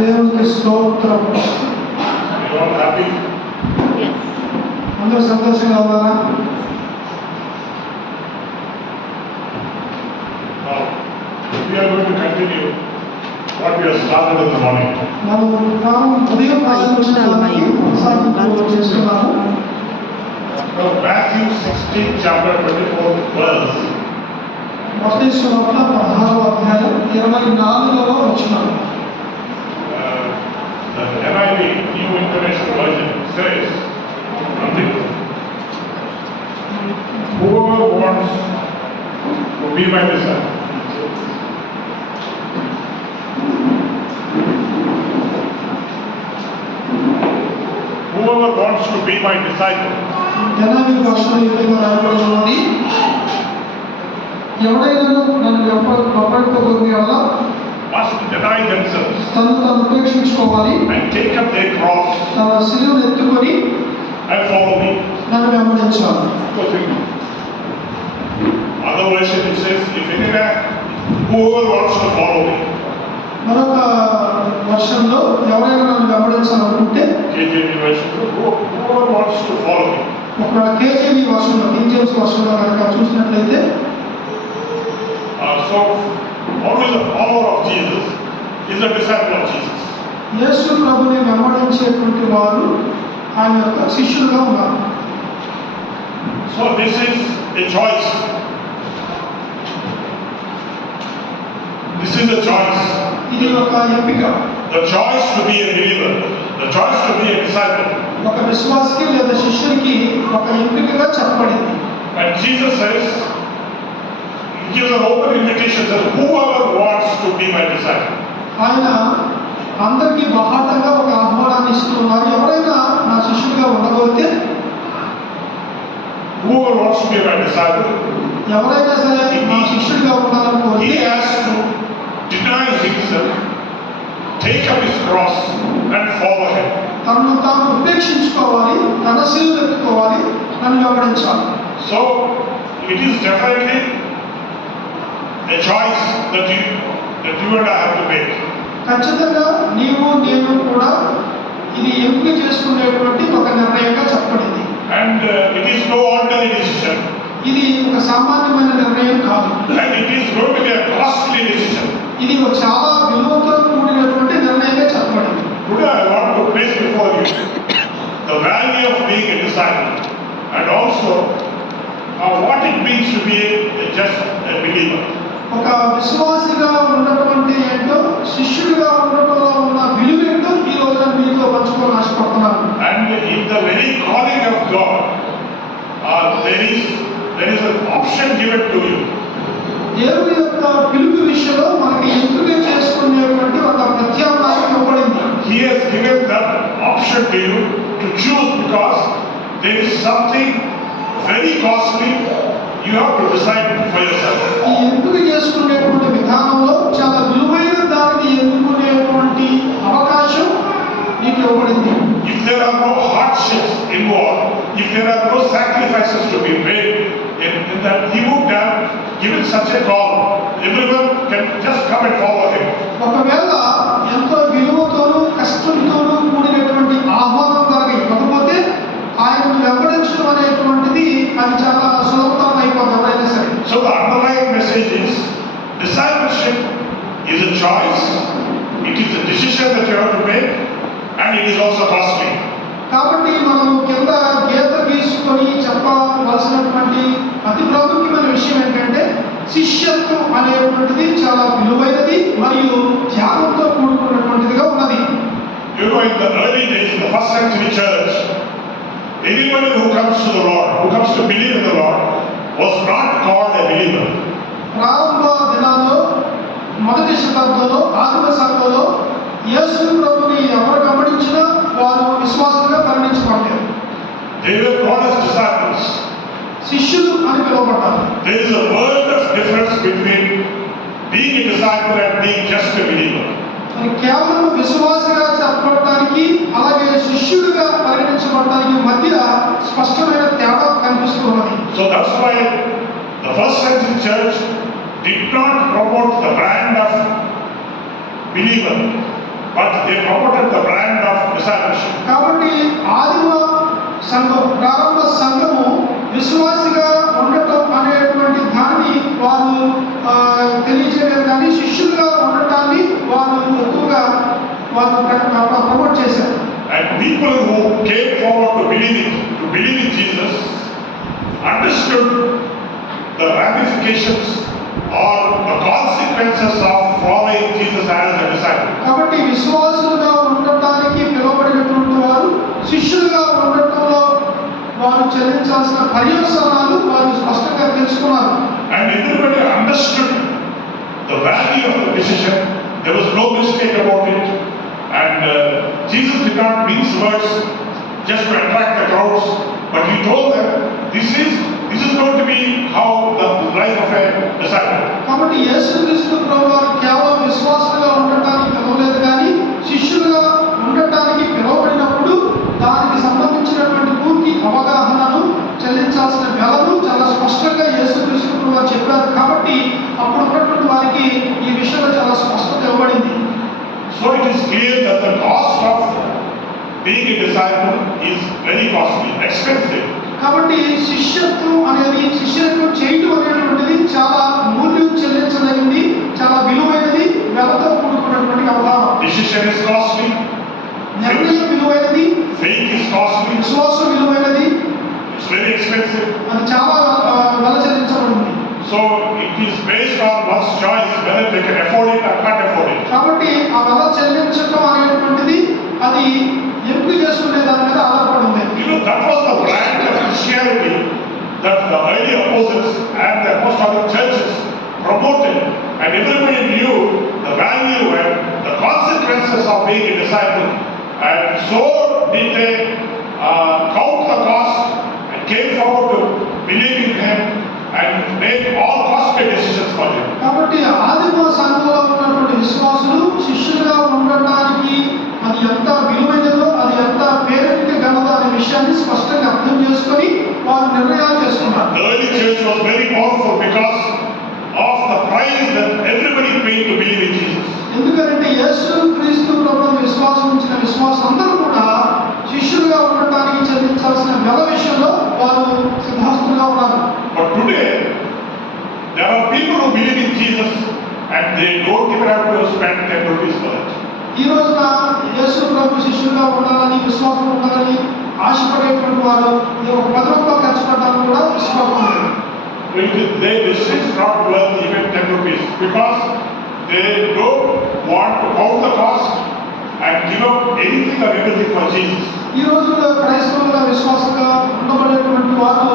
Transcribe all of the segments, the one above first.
దేవునికి స్తోత్రం. You all happy? Yes. అందరూ సంతోషంగా ఉన్నారా? Now, we are going to continue what we have started in the morning. మనం ఉదయం ప్రారంభించడానికి చేస్తున్నాము. Now, Matthew 16, chapter 24, verse. మత్తయి సువార్త 16వ అధ్యాయం 24వ వచనం. The NIV, New International Version, says something. Whoever wants to be my disciple. Whoever wants to be my disciple. NIV భాషలో ఈ విధంగా రాయబడి ఉన్నది. ఎవడైనా నన్ను వెంబడింపబోని వల్ల Must deny themselves తను ఉపేక్షించుకోవాలి, and take up their cross తన శిలువను ఎత్తుకొని and follow me. నన్ను వెంబడించాలి. Other version it says, if any man, whoever wants to follow me. మరొక వర్షంలో ఎవరైనా నన్ను వెంబడించాలనుకుంటే, KJV version, whoever wants to follow me. ఒకవేళ కేజీవి వర్షంలో, కింగ్ జేమ్స్ వర్షంలో కనుక చూసినట్లయితే, So only the follower of Jesus is a disciple of Jesus. యేసు ప్రభుని వెంబడించేటువంటి వారు ఆయన యొక్క శిష్యులుగా ఉన్నారు. So this is a choice. This is a choice. ఇది ఒక ఎంపిక. The choice to be a believer, the choice to be a disciple. ఒక విశ్వాసికి లేదా శిష్యునికి ఒక ఎంపికగా చెప్పబడింది. And Jesus says, He gives an open invitation that whoever wants to be my disciple. ఆయన అందరికీ బాహాటంగా ఒక ఆహ్వానాన్ని ఇస్తున్నారు. ఎవరైనా నా శిష్యుడిగా ఉండగలిగితే, Whoever wants to be my disciple, ఎవరైనా సరే నా శిష్యుడిగా ఉండాలని he కోరితే has to deny himself, take up his cross and follow him. తనను తాను ఉపేక్షించుకోవాలి, తన శిలువ ఎత్తుకోవాలి, నన్ను వెంబడించాలి. So it is definitely a choice that you and I have to make. ఖచ్చితంగా నీవు నేను కూడా ఇది ఎంపిక చేసుకునేటువంటి ఒక నిర్ణయంగా చెప్పబడింది. And it is no ordinary decision. ఇది ఒక సామాన్యమైన నిర్ణయం కాదు. And it is going to be a costly decision. ఇది ఒక చాలా విలువతో కూడినటువంటి నిర్ణయంగా చెప్పబడింది. Today I want to place before you the value of being a disciple and also what it means to be just a believer. ఒక విశ్వాసిగా ఉన్నటువంటి ఏంటో, శిష్యుడిగా ఉండటంలో ఉన్న విలువ ఏంటో ఈ రోజున మీతో పంచుకోవాలని ఆశపడుతున్నాను. And in the very calling of God, there is an option given to you. దేవుని యొక్క పిలుపు విషయంలో మనకి ఎంపిక చేసుకునేటువంటి ఒక ప్రత్యామ్నాయం ఇవ్వబడింది. He has given that option to you to choose because there is something very costly you have to decide for yourself. ఈ ఎంపిక చేసుకునేటువంటి విధానంలో చాలా విలువైన దానిని ఎన్నుకునేటువంటి అవకాశం నీకు ఇవ్వబడింది. If there are no hardships involved, if there are no sacrifices to be made, in that he would have given such a call. Everyone can just come and follow him. ఒకవేళ ఎంతో విలువతోనూ కష్టంతోనూ కూడినటువంటి ఆహ్వానం కనుక ఇవ్వకపోతే ఆయనను వెంబడించడం అనేటువంటిది అది చాలా సులభతరం అయిపోతుంది ఎవరైనా సరే. So the underlying message is discipleship is a choice. It is a decision that you have to make and it is also costly. కాబట్టి మనం కింద గీత గీసుకొని చెప్పవలసినటువంటి అతి ప్రాముఖ్యమైన విషయం ఏంటంటే శిష్యత్వం అనేటువంటిది చాలా విలువైనది మరియు త్యాగంతో కూడుకున్నటువంటిదిగా ఉన్నది. You know, in the early days, in the first century church, anybody who comes to the Lord, who comes to believe in the Lord, was not called a believer. ప్రారంభ దినాల్లో, మొదటి శతాబ్దంలో, ఆదిమ సంఘంలో యేసు ప్రభుని ఎవరు గమనించినా వారు విశ్వాసంగా పరిగణించబడ్డారు. They were called as disciples. శిష్యులు అని పిలువబడ్డారు. There is a world of difference between being a disciple and being just a believer. మరి కేవలం విశ్వాసగా చెప్పడానికి అలాగే శిష్యుడిగా పరిగణించబడడానికి మధ్య స్పష్టమైన తేడా కనిపిస్తున్నది. So that's why the first century church did not promote the brand of believer, but they promoted the brand of discipleship. కాబట్టి ఆదిమ సంఘం, ప్రారంభ సంఘము విశ్వాసిగా ఉండటం అనేటువంటి దాన్ని వారు తెలియజేయలేదు, కానీ శిష్యులుగా ఉండటాన్ని వారు ఎక్కువగా ప్రమోట్ చేశారు. And people who came forward to believe in Jesus understood the ramifications or the consequences of following Jesus as a disciple. కాబట్టి విశ్వాసులుగా ఉండటానికి పిలువబడినటువంటి వారు శిష్యులుగా ఉండటంలో వారు చెల్లించాల్సిన పర్యవసానాలు వారు స్పష్టంగా తెలుసుకున్నారు. And everybody understood the value of the decision. There was no mistake about it. And Jesus did not mince words just to attract the crowds, but he told them, this is going to be how the life of a disciple. కాబట్టి యేసుక్రీస్తు ప్రభువారు కేవలం విశ్వాసులుగా ఉండటానికి పిలవలేదు, కానీ శిష్యులుగా ఉండటానికి పిలువబడినప్పుడు దానికి సంబంధించినటువంటి పూర్తి అవగాహనను చెల్లించాల్సిన వెలను చాలా స్పష్టంగా యేసుక్రీస్తు ప్రభువారు చెప్పారు. కాబట్టి అప్పుడు ఉన్నటువంటి వారికి ఈ విషయంలో చాలా స్పష్టత ఇవ్వబడింది. So it is clear that the cost of being a disciple is very costly, expensive. కాబట్టి శిష్యత్వం అనేది, శిష్యత్వం చేయటం అనేటువంటిది చాలా మూల్యం చెల్లించదగింది, చాలా విలువైనది, వెలతో కూడుకున్నటువంటి అవగాహన. Decision is costly. నిర్ణయం విలువైనది. Faith is costly. విశ్వాసం విలువైనది. It's very expensive. అది చాలా వెల చెల్లించబడింది. So it is based on one's choice whether they can afford it or can't afford it. కాబట్టి ఆ వెల చెల్లించడం అనేటువంటిది అది ఎంపిక చేసుకునే దాని మీద ఆధారపడి ఉంది. You know, that was the brand of Christianity that the early apostles and the apostolic churches promoted, and everybody knew the value and the consequences of being a disciple, and so did they count the cost and came forward to believe in him and make all costly decisions for him. కాబట్టి ఆదిమ సంఘంలో ఉన్నటువంటి విశ్వాసులు శిష్యులుగా ఉండటానికి అది ఎంత విలువైనదో, అది ఎంత పేరెంట్ గలదో అనే విషయాన్ని స్పష్టంగా అర్థం చేసుకొని వారు నిర్ణయాలు చేసుకున్నారు. The early church was very powerful because of the price that everybody paid to believe in Jesus. ఎందుకంటే యేసు క్రీస్తు ప్రభువుని విశ్వాసం ఉంచిన విశ్వాసులందరూ కూడా శిష్యులుగా ఉండటానికి చెల్లించాల్సిన వెల విషయంలో వారు సిద్ధాస్తులుగా ఉన్నారు. But today there are people who believe in Jesus and they don't even have to spend 10 rupees for it. ఈ రోజున యేసు ప్రభు శిష్యులుగా ఉండాలని, విశ్వాసం ఉండాలని ఆశపడేటువంటి వారు ఒక 10 రూపాయలు ఖర్చు పెట్టాలని కూడా ఇష్టపడుతున్నారు. This is not worth even 10 rupees because they don't want to count the cost and give up anything or everything for Jesus. ఈ రోజుల్లో క్రైస్తవులుగా విశ్వాసంగా ఉండబడేటువంటి వారు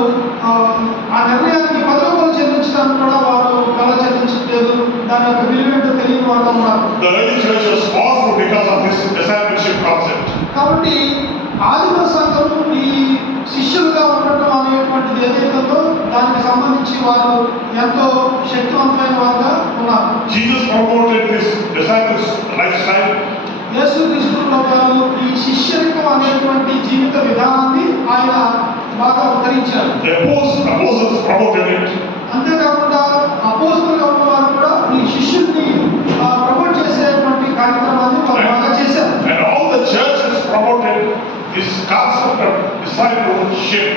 ఆ నిర్ణయానికి 10 రూపాయలు చెల్లించడానికి కూడా వారు వెల చెల్లించట్లేదు, దాని యొక్క విలువేంటో తెలియని వారు ఉన్నారు. The early church was powerful because of this discipleship concept. కాబట్టి ఆదిమ సంఘం ఈ శిష్యులుగా ఉండటం అనేటువంటిది ఏదైతుందో దానికి సంబంధించి వారు ఎంతో శక్తివంతమైన వారుగా ఉన్నారు. Jesus promoted this disciples lifestyle. యేసు క్రీస్తు ప్రభువు ఈ శిష్యరికం అనేటువంటి జీవిత విధానాన్ని ఆయన బాగా ఉద్ధరించారు. The apostles promoted it. అంతేకాకుండా అపోస్తలుగా ఉన్న వారు కూడా ఈ శిష్యుల్ని ప్రమోట్ చేసేటువంటి కార్యక్రమాన్ని వారు బాగా చేశారు. And all the churches promoted this concept of discipleship.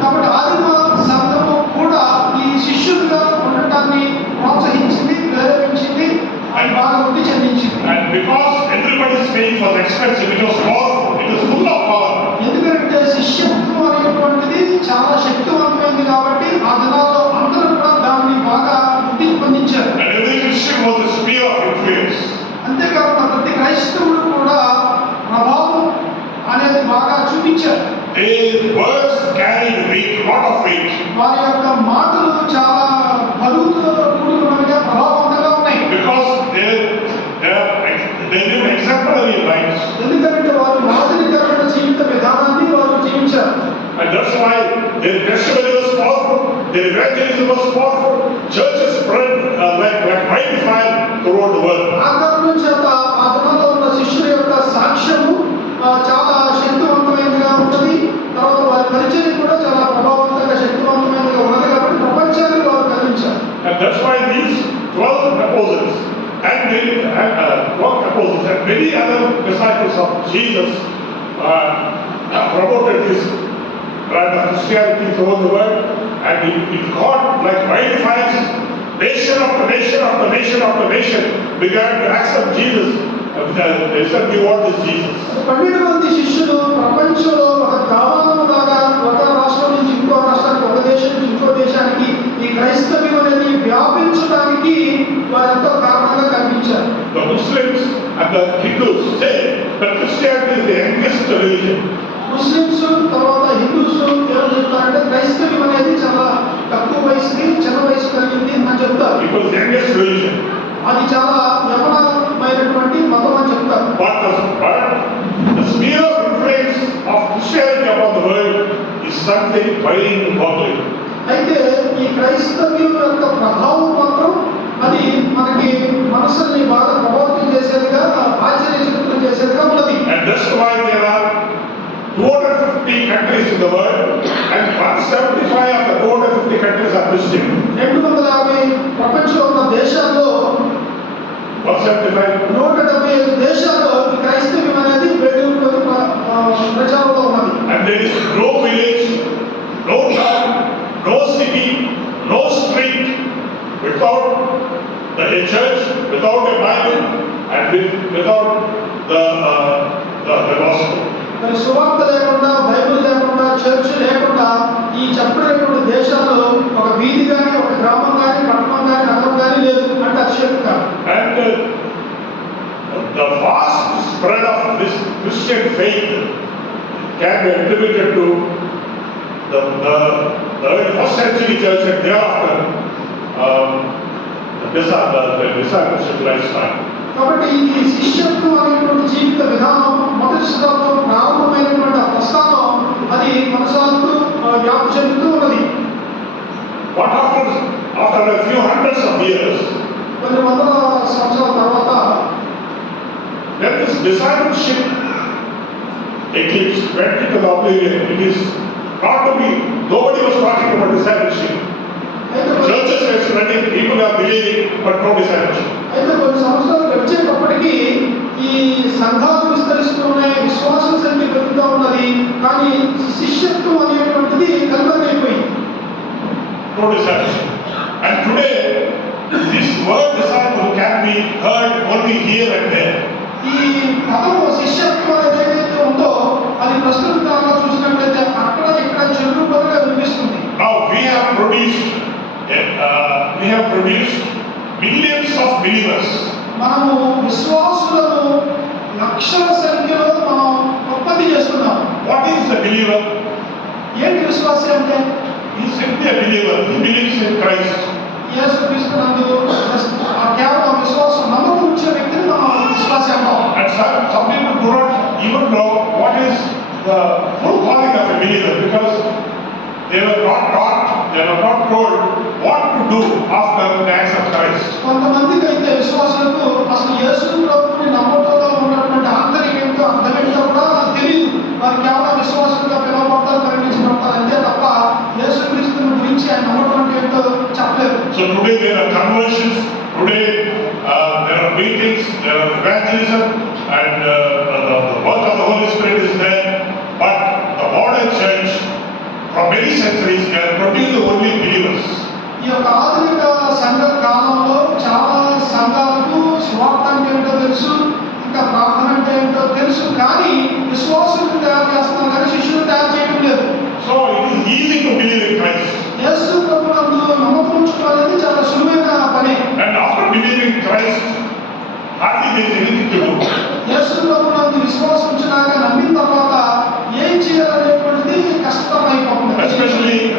కాబట్టి ఆదిమ సంఘము కూడా ఈ శిష్యులుగా ఉండటాన్ని ప్రోత్సహించింది, ప్రేరేపించింది, అది బాగా వృద్ధి చెందించింది. And because everybody's faith was expensive, it was powerful, it was full of power. ఎందుకంటే శిష్యత్వం అనేటువంటిది చాలా శక్తివంతమైంది కాబట్టి ఆ దినాల్లో అందరూ కూడా దాన్ని బాగా వృద్ధి పొందించారు. And every Christian was a sphere of influence. అంతేకాకుండా ప్రతి క్రైస్తవుడు కూడా ప్రభావం అనేది బాగా చూపించారు. Their words carried weight, lot of weight. వారి యొక్క మాటలు చాలా బరువుతో కూడుకున్నవిగా ప్రభావవంతంగా ఉన్నాయి. Because they live exemplary lives. ఎందుకంటే వారు మాదిరికరమైన జీవిత విధానాన్ని వారు జీవించారు. And that's why their testimony was powerful, their evangelism was powerful. Churches spread like wildfire throughout the world. ఆ కారణం చేత ఆ దినాల్లో ఉన్న శిష్యుల యొక్క సాక్ష్యము చాలా శక్తివంతమైనదిగా ఉన్నది. తర్వాత వారి పరిచయం కూడా చాలా ప్రభావవంతంగా శక్తివంతమైనదిగా ఉన్నది కాబట్టి ప్రపంచాన్ని వారు కదిలించారు. And that's why these 12 apostles, and apostles and many other disciples of Jesus promoted this brand of Christianity throughout the world, and it got like wildfires. Nation after nation after nation after nation began to accept Jesus. They said, "We want this Jesus." 12 మంది శిష్యులు ప్రపంచంలో ఒక గ్రామంలో లాగా ఒక రాష్ట్రం నుంచి ఇంకో రాష్ట్రానికి, ఒక దేశం నుంచి ఇంకో దేశానికి ఈ క్రైస్తవ్యం అనేది వ్యాపించడానికి వారెంతో కారణంగా కనిపించారు. The Muslims and the Hindus say that Christianity is the youngest religion. Muslims తర్వాత హిందూస్ ఏమని చెప్తారంటే క్రైస్తవ్యం అనేది చాలా తక్కువ వయసుకి, చిన్న వయసు కలిగింది అని చెప్తారు. It was the youngest religion. అది చాలా యవనమైనటువంటి మతం అని చెప్తారు. But the sphere of influence of Christianity upon the world is something mind-boggling. అయితే ఈ క్రైస్తవ్యం యొక్క ప్రభావం మాత్రం అది మనకి మనసుని బాగా ప్రభావితం చేసేదిగా, ఆశ్చర్యచకితం చేసేదిగా ఉన్నది. And that's why there are 250 countries in the world, and 175 of the 250 countries are Christian. 250 ప్రపంచంలో ఉన్న దేశాల్లో 175 దేశాల్లో ఈ క్రైస్తవ్యం అనేది ప్రచారంలో ఉన్నది. And there is no village, no town, no city, no street without a church, without a Bible, and without the gospel. మరి సువార్త లేకుండా, బైబిల్ లేకుండా, చర్చ్ లేకుండా ఈ చెప్పినటువంటి దేశాల్లో ఒక వీధి కానీ, ఒక గ్రామం కానీ, పట్టణం కానీ, నగరం కానీ లేదు అంటే అతిశయోక్తి కాదు. And the vast spread of this Christian faith can be attributed to the first century church and thereafter the discipleship lifestyle. కాబట్టి ఈ శిష్యత్వం అనేటువంటి జీవిత విధానం మొదటి శతాబ్దం ప్రారంభమైనటువంటి ఆ ప్రస్థానం అది కొనసాగుతూ వ్యాప్తి చెందుతూ ఉన్నది. What after a few hundreds of years, కొన్ని వందల సంవత్సరాల తర్వాత then this discipleship eclipse went into the oblivion. It is not to be, nobody was talking about discipleship. Churches are spreading, people are believing, but no discipleship. అయితే కొన్ని సంవత్సరాలు గడిచేటప్పటికీ ఈ సంఘాలు విస్తరిస్తున్నాయి, విశ్వాసం సంఖ్య పెరుగుతూ ఉన్నది, కానీ శిష్యత్వం అనేటువంటిది కనుమరుగైపోయింది. No discipleship. And today, this word disciple can be heard only here and there. ఈ పదము శిష్యత్వం అనేది ఏదైతే ఉందో అది ప్రస్తుత కాలంలో చూసినట్లయితే అక్కడ ఇక్కడ చెరువుగా వినిపిస్తుంది. Now we have produced millions of believers. మనము విశ్వాసులను లక్షల సంఖ్యలో మనం ఉత్పత్తి చేస్తున్నాం. What is the believer? ఏంటి విశ్వాసి అంటే? He is simply a believer. He believes in Christ. యేసుక్రీస్తునందు కేవలం విశ్వాసం నమ్మకం ఉంచే వ్యక్తిని మనం విశ్వాసి అంటాం. And some people do not even know what is the full calling of a believer, because they were not taught, they were not told what to do after the accept Christ. కొంతమందికి అయితే విశ్వాసులకు అసలు యేసు ప్రభువుని నమ్మటంలో ఉన్నటువంటి ఆంతర్యం ఏంటో, అర్థం ఏంటో కూడా తెలియదు. వారు కేవలం విశ్వాసులుగా పిలువబడతారు, పరిగణించబడతారు అంతే తప్ప యేసుక్రీస్తుని గురించి ఆయన నమ్మటం అంటే ఏంటో చెప్పలేదు. So today there are conversions, today there are meetings, there are evangelism, and the work of the Holy Spirit is there. But the modern church, from many centuries, can produce only believers. ఈ యొక్క ఆధునిక సంఘ కాలంలో చాలా సంఘాలకు స్వార్థ అంటే ఏంటో తెలుసు, ఇంకా ప్రార్థన అంటే ఏంటో తెలుసు, కానీ విశ్వాసులను తయారు చేస్తున్నారు కానీ శిష్యులను తయారు చేయడం లేదు. So it is easy to believe in Christ. యేసు ప్రభువునందు నమ్మకం ఉంచడం అనేది చాలా సులువైన పని. And after believing Christ, hardly there is anything to do. యేసు ప్రభువునందు విశ్వాసం ఉంచినాక నమ్మిన తర్వాత ఏం చేయాలనేటువంటిది కష్టతరమైపోతుంది.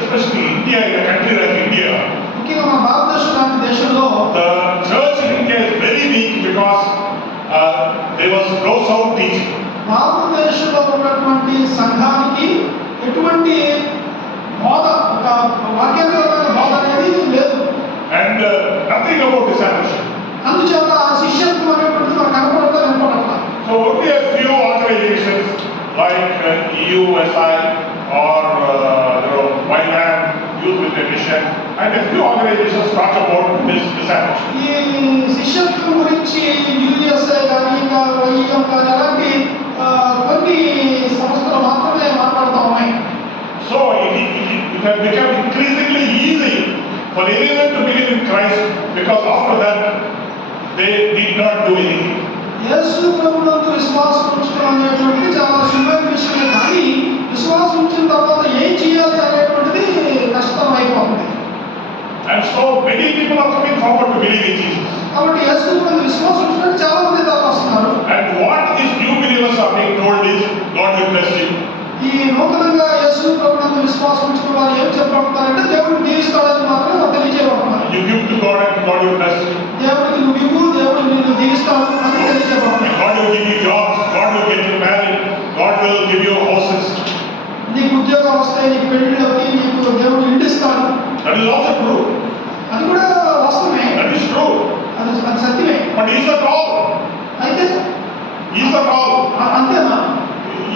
Especially India, in a country like India. ముఖ్యంగా మన భారతదేశం లాంటి దేశంలో The church in India is very weak because there was no sound teaching. భారతదేశంలో ఉన్నటువంటి సంఘానికి ఎటువంటి బోధ, ఒక వాక్యానుసారమైన బోధ అనేది లేదు. And nothing about discipleship. అందుచేత శిష్యత్వం అనేటువంటిది మనకు కనపడలేదు, వినపడట్లా. So only a few organizations like EUSI or YNAM, Youth with a Mission, and a few organizations talk about this discipleship. ఈ శిష్యత్వం గురించి సంబంధించి యూఎస్ఏ కానీ ఇంకా వైఎం కానీ అలాంటి కొన్ని సంస్థలు మాత్రమే మాట్లాడుతూ ఉన్నాయి. So it has become increasingly easy for anyone to believe in Christ because after that they did not do anything. యేసు ప్రభువునందు విశ్వాసం ఉంచడం అనేటువంటిది చాలా సులువైన విషయమే, కానీ విశ్వాసం ఉంచిన తర్వాత ఏం చేయాలి అనేటువంటిది కష్టం అయిపోతుంది. And so many people are coming forward to believe in Jesus. కాబట్టి యేసు ప్రభువునందు విశ్వాసం ఉంచడానికి చాలా మంది దాకా వస్తున్నారు. And what these new believers are being told is, God will bless you. ఈ నూతనంగా యేసు ప్రభువునందు విశ్వాసం ఉంచిన వారు ఏం చెప్పబడుతున్నారంటే దేవుడు దీవిస్తాడని మాత్రం తెలియజేయబడుతున్నారు. You give to God and God will bless you. దేవుడికి నువ్వు ఇవ్వు, దేవుడు నిన్ను దీవిస్తాడు అని తెలియజేయబడుతున్నారు. God will give you jobs, God will get you married, God will give you houses. నీకు ఉద్యోగం వస్తే, నీకు పెళ్లిళ్ళకి నీకు దేవుడు ఇల్లు ఇస్తాడు. That is also true. అది కూడా వాస్తవమే, That is true. అది సత్యమే. But is that all? అయితే Is that all? అంతేనా?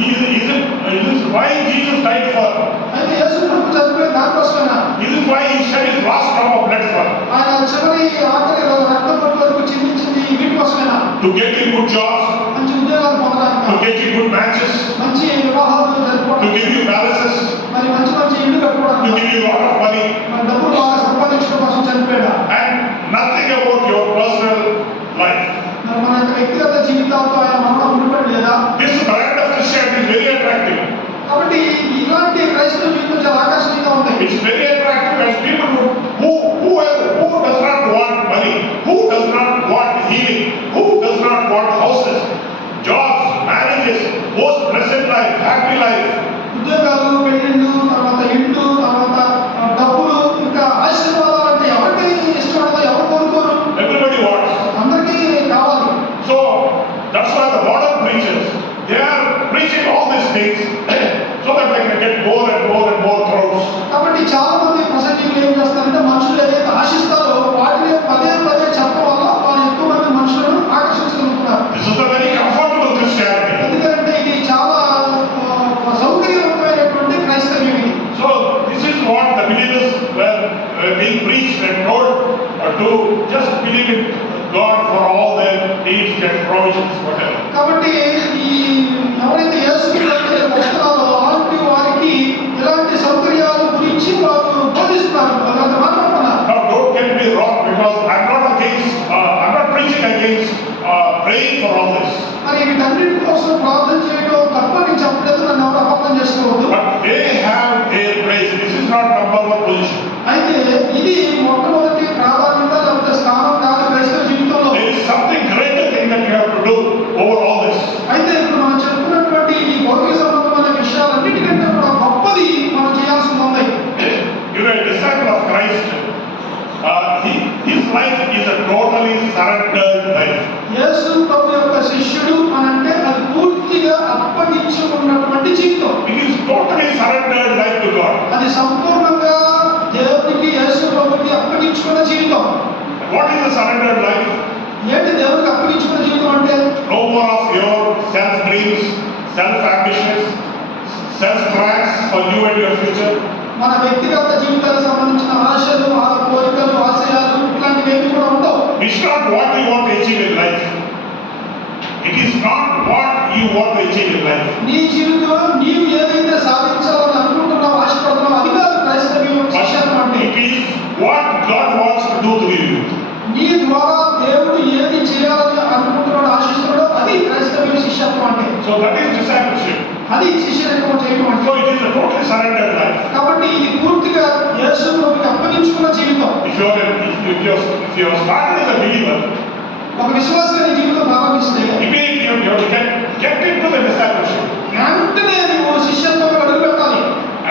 Is it why Jesus died for? అయితే యేసు ప్రభు చనిపోయిన దానికోసమేనా? Is it why he shed his last drop of blood for? ఆయన చివరి ఆఖరి రక్తం పొట్టు వరకు చిందించింది వీటి కోసమేనా? To get you good jobs, మంచి ఉద్యోగాలు పొందడానికి, to get you good matches, మంచి వివాహాలు to జరుపుకోవడానికి, give you palaces, మరి మంచి మంచి ఇల్లు to కట్టుకోవడానికి, give you a lot of money, మరి డబ్బులు బాగా సంపాదించడం కోసం చనిపోయాడా? and nothing about your personal life. మరి మన యొక్క వ్యక్తిగత జీవితాలతో ఆయన మరణం ముడిపడి లేదా? This brand of Christianity is very attractive. కాబట్టి ఇలాంటి క్రైస్తవ జీవితం చాలా ఆకర్షణీయంగా ఉంటాయి. It's very attractive as people who does not want money, who does not want healing, who does not want houses, jobs, marriages, most blessed life, happy life. ఉద్యోగాలు, పెళ్లిళ్ళు, తర్వాత ఇళ్ళు, తర్వాత డబ్బులు, ఇంకా ఆశీర్వాదాలు అంటే ఎవరికి ఇష్టం ఉండదో, ఎవరు కోరుకోరు, Everybody wants. అందరికీ కావాలి. So that's why the modern preachers, they are preaching all these things so that they can get more and more and more crowds. కాబట్టి చాలా మంది ప్రసంగికులు ఏం చేస్తారంటే మనుషులు ఏదైతే ఆశిస్తారో వాటిని పదే పదే చెప్పడం వల్ల వాళ్ళు ఎక్కువ మంది మనుషులను ఆకర్షించగలుగుతున్నారు. This is a very comfortable Christianity. ఎందుకంటే ఇది చాలా సౌకర్యవంతమైనటువంటి క్రైస్తవ్యం ఇది. So this is what the believers were being preached and told to just believe in God for all their needs and provisions, whatever. కాబట్టి ఈ ఎవరైతే యేసుక్రీస్తుకి వస్తున్నారో అలాంటి వారికి ఇలాంటి సౌకర్యాల గురించి వారు బోధిస్తున్నారు, వాళ్ళంతా మాట్లాడుతున్నారు. Now don't get me wrong, because I'm not preaching against praying for all this. మరి వీటన్నిటి కోసం ప్రార్థన చేయడం తప్పని చెప్పలేదు, నన్ను ఎవరు అపార్థం చేసుకోవద్దు. But they have their place. This is not number one position. అయితే ఇది మొట్టమొదటి ప్రాధాన్యత లేకపోతే స్థానం కాదు క్రైస్తవ జీవితంలో. There is something greater thing that you have to do over all this. అయితే ఇప్పుడు మనం చెప్పుకున్నటువంటి ఈ భౌతిక సంబంధమైన విషయాలన్నిటికంటే కూడా గొప్పది మనం చేయాల్సి ఉంది. You're a disciple of Christ. His life is a totally surrendered life. యేసు ప్రభు యొక్క శిష్యుడు అని అంటే అది పూర్తిగా అప్పగించుకున్నటువంటి జీవితం. It is totally surrendered life to God. అది సంపూర్ణంగా దేవునికి, యేసు ప్రభుకి అప్పగించుకున్న జీవితం. What is a surrendered life? ఏంటి దేవునికి అప్పగించుకున్న జీవితం అంటే? No more of your self dreams, self ambitions, self plans for you and your future. మన వ్యక్తిగత జీవితానికి సంబంధించిన ఆశలు, కోరికలు, ఆశయాలు ఇట్లాంటివి ఏమి కూడా ఉండవు. It's not what you want to achieve in life. It is not what you want to achieve in life. నీ జీవితంలో నీవు ఏదైతే సాధించాలని అనుకుంటున్నావు, ఆశపడుతున్నావు, అది కాదు క్రైస్తవ్యం శిష్యత్వం అంటే. It is what God wants to do through you. నీ ద్వారా దేవుడు ఏది చేయాలని అనుకుంటున్నాడో, ఆశిస్తున్నాడో అది క్రైస్తవ్యం శిష్యత్వం అంటే. So that is discipleship. అది శిష్యత్వం చేయడం అంటే. So it is a totally surrendered life. కాబట్టి ఇది పూర్తిగా యేసు ప్రభుకి అప్పగించుకున్న జీవితం. If you have started as a believer, ఒక విశ్వాసంగా నీ జీవితం ప్రారంభిస్తే immediately you have to get into the discipleship. వెంటనే నువ్వు శిష్యత్వంలో అడుగు పెట్టాలి.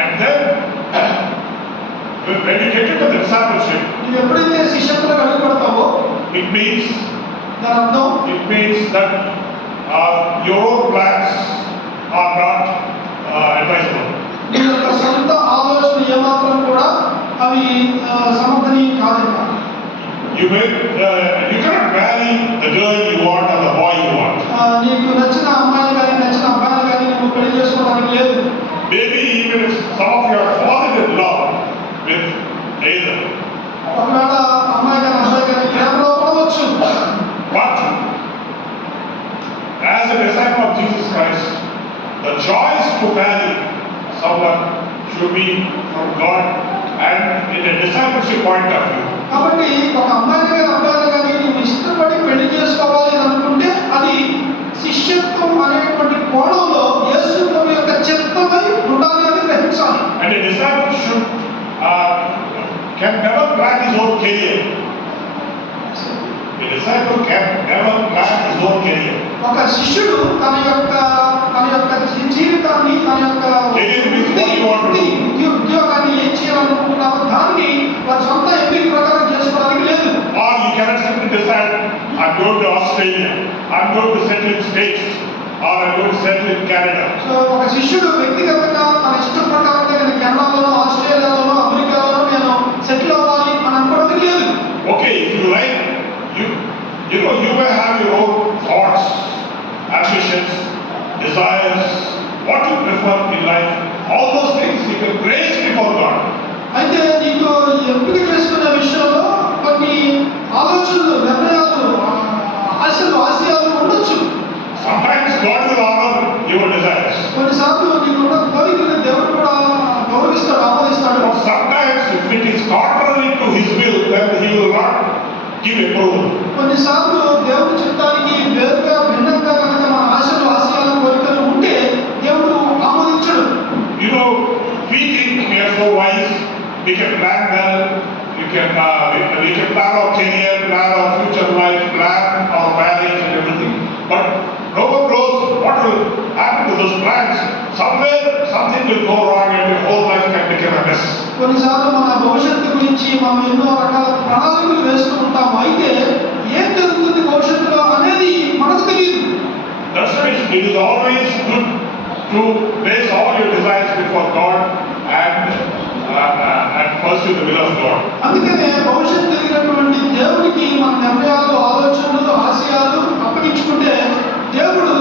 And then when you get into the discipleship, నువ్వు ఎప్పుడైతే శిష్యత్వంలో అడుగు పెడతావో it means దాని అర్థం that your own plans are not advisable. నీ యొక్క సొంత ఆలోచన ఏమాత్రం కూడా అవి సమర్థనీయం కాదు. You cannot marry the girl you want or the boy you want. నీకు నచ్చిన అమ్మాయిని కానీ నచ్చిన అబ్బాయిని కానీ నువ్వు పెళ్లి చేసుకోవడానికి లేదు. Maybe even if some of you are falling in love with either. ఒకవేళ అమ్మాయి కానీ అబ్బాయి కానీ ప్రేమలో పడవచ్చు. But Christ, the choice to marry someone should be from God and in a discipleship point of view. కాబట్టి ఒక అమ్మాయిని కానీ అబ్బాయిని కానీ నువ్వు ఇష్టపడి పెళ్లి చేసుకోవాలి అని అనుకుంటే అది శిష్యత్వం అనేటువంటి కోణంలో యేసు ప్రభు యొక్క చిత్తమై ఉండాలి అని గ్రహించాలి. And a disciple should can never plan his own career. A disciple can never plan his own career. ఒక శిష్యుడు తన యొక్క జీవితాన్ని తన యొక్క ఉద్యోగాన్ని ఏం చేయాలనుకుంటున్నారో దాన్ని వారి సొంత ఎంపిక ప్రకారం చేసుకోవడానికి లేదు. Or you cannot simply decide, I'm going to Australia, I'm going to settle in States, or I'm going to settle in Canada. So ఒక శిష్యుడు వ్యక్తిగతంగా తన ఇష్టం ప్రకారంగా నేను కెనడాలోనో ఆస్ట్రేలియాలోనో అమెరికాలోనో నేను సెటిల్ అవ్వాలి అని అనుకోవడానికి లేదు. Okay, if you like, you know, you may have your own thoughts, ambitions, desires, what you prefer in life, all those things you can praise before God. అయితే నీకు ఎంపిక చేసుకునే విషయంలో కొన్ని ఆలోచనలు, నిర్ణయాలు, ఆశయాలు ఉండొచ్చు. Sometimes God will honor your desires. కొన్నిసార్లు నీకున్న కోరికలను దేవుడు కూడా గౌరవిస్తాడు, ఆమోదిస్తాడు. But sometimes if it is contrary to His will, then He will not give approval. కొన్నిసార్లు దేవుడి చిత్తానికి వేరుగా భిన్నంగా కనుక మన ఆశయాలు, కోరికలు ఉంటే దేవుడు ఆమోదించడు. You know, we think we are so wise, we can plan well, we can plan our career, plan our future life, plan our marriage and everything. But no one knows what will happen to those plans. Somewhere something will go wrong and your whole life can become a mess. కొన్నిసార్లు మన భవిష్యత్తు గురించి మనం ఎన్నో రకాల ప్రణాళికలు వేస్తూ ఉంటాము. అయితే ఏం జరుగుతుంది భవిష్యత్తులో అనేది మనకు తెలియదు. That's why it is always good to place all your desires before God and pursue the will of God. అందుకనే భవిష్యత్తు తెలిగినటువంటి దేవుడికి మన నిర్ణయాలు, ఆలోచనలు, ఆశయాలు అప్పగించుకుంటే దేవుడు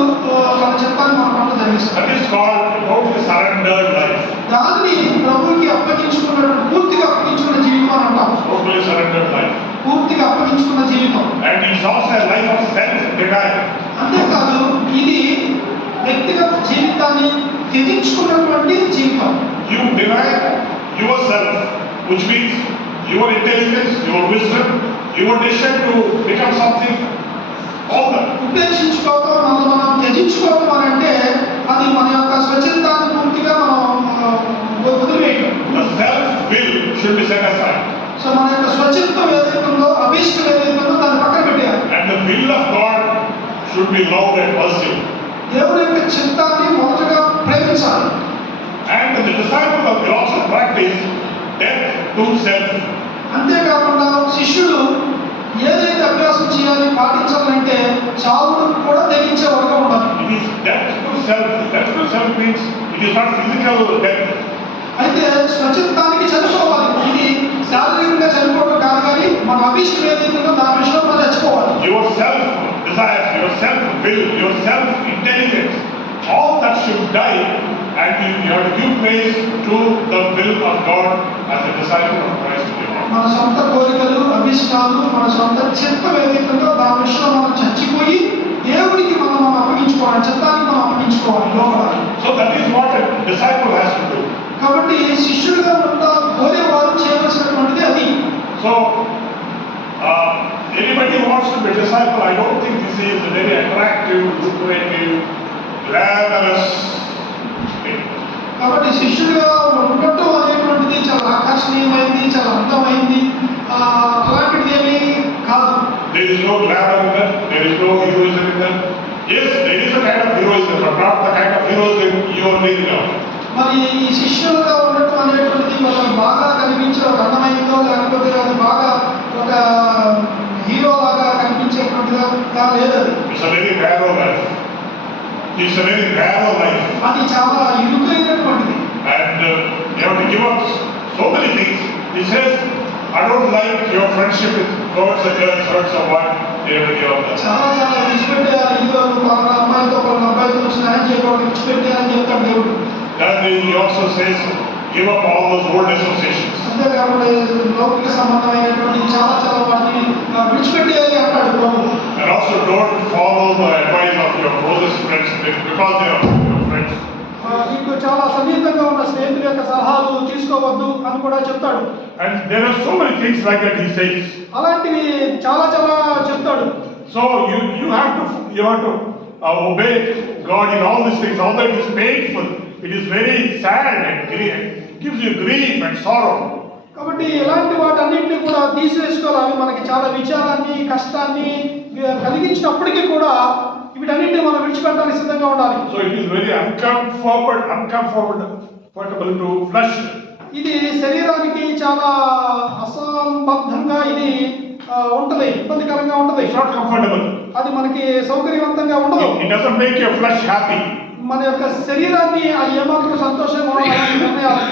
తన చిత్తాన్ని మన పట్ల జరిగిస్తాడు. That is called totally surrendered life. దానిని ప్రభువుకి అప్పగించుకున్నటువంటి, పూర్తిగా అప్పగించుకున్న జీవితం అని అంటాం. Totally surrendered life. పూర్తిగా అప్పగించుకున్న జీవితం. And it is also a life of self-denial. అంతేకాదు ఇది వ్యక్తిగత జీవితాన్ని త్యజించుకున్నటువంటి జీవితం. You deny yourself, which means your intelligence, your wisdom, your decision to become something, all that. ఉపేక్షించుకోవడం, మనం త్యజించుకోవడం అని అంటే అది మన యొక్క స్వచ్ఛందాన్ని పూర్తిగా మనం వదిలివేయడం. The self-will should be set aside. So మన యొక్క స్వచ్ఛందం ఏదైతే ఉందో, అభీష్టం ఏదైతే ఉందో దాన్ని పక్కన పెట్టాలి. And the will of God should be loved and pursued. దేవుని యొక్క చిత్తాన్ని మొదటగా ప్రేమించాలి. And the disciple will also practice death to self. అంతేకాకుండా శిష్యుడు ఏదైతే అభ్యాసం చేయాలి, పాటించాలంటే చావును కూడా తెగించేవాడుగా ఉండాలి. It is death to self. Death to self means it is not physical death. అయితే స్వచ్ఛందానికి చనిపోవాలి. ఇది శారీరకంగా చనిపోవడం కాదు, కానీ మన అభీష్టం ఏదైతే ఉందో దాని విషయంలో మనం చచ్చిపోవాలి. Your self desires, your self will, your self intelligence, all that should die, and you have to give place to the will of God as a disciple of Christ. మన సొంత కోరికలు, అభిష్టాలు, మన సొంత చిత్తం ఏదైతే ఉందో దాని విషయంలో మనం చచ్చిపోయి దేవుడికి మనం అప్పగించుకోవాలి, చిత్తానికి మనం అప్పగించుకోవాలి, లోపడాలి. So that is what a disciple has to do. కాబట్టి శిష్యుడిగా ఉన్న కోరేవారు చేయవలసినటువంటిది అది. So anybody who wants to be a disciple, I don't think this is a very attractive, lucrative, glamorous thing. కాబట్టి శిష్యుడిగా ఉండటం అనేటువంటిది చాలా ఆకర్షణీయమైంది, చాలా అందమైంది, అలాంటిది ఏమీ కాదు. There is no glamour in that, there is no heroism in that. Yes, there is a kind of heroism, but not the kind of heroism you are thinking of. మరి ఈ శిష్యులుగా ఉండటం అనేటువంటిది మనం బాగా కనిపించే ఒక అందమైందో, లేకపోతే అది బాగా ఒక హీరో లాగా కనిపించేటువంటిదా లేదు. అది It's a very narrow life. It's a very narrow life. అది చాలా ఇరుకైనటువంటిది. And you have to give up so many things. He says, I don't like your friendship with towards the girls, towards the boy. You have to give up that. చాలా విడిచిపెట్టేయాలి. ఇదిగో పలానా అమ్మాయితో పలానా అబ్బాయితో స్నేహం చేయకూడదు, విడిచిపెట్టేయాలని చెప్తాడు దేవుడు. Then he also says, give up all those old associations. అంతేకాకుండా లౌకిక సంబంధమైనటువంటి చాలా వాటిని విడిచిపెట్టేయాలి అంటాడు ప్రభు. And also don't follow the advice of your closest close friends because they are your friends. నీకు చాలా సన్నిహితంగా ఉన్న స్నేహితుల యొక్క సలహాలు తీసుకోవద్దు అని కూడా చెప్తాడు. And there are so many things like that he says. అలాంటివి చాలా చాలా చెప్తాడు. So you have to obey God in all these things, although it is painful, it is very sad and gives you grief and sorrow. కాబట్టి ఇలాంటి వాటన్నిటిని కూడా తీసివేసుకోవాలి. అవి మనకి చాలా విచారాన్ని కష్టాన్ని కలిగించినప్పటికీ కూడా వీటన్నిటిని మనం విడిచిపెట్టడానికి సిద్ధంగా ఉండాలి. So it is very uncomfortable to flesh. ఇది శరీరానికి చాలా అసంబద్ధంగా ఇది ఉంటది, ఇబ్బందికరంగా ఉంటది. It's not comfortable. అది మనకి సౌకర్యవంతంగా ఉండదు. It doesn't make your flesh happy. మన యొక్క శరీరాన్ని అది ఏమాత్రం సంతోషంగా ఉండదు.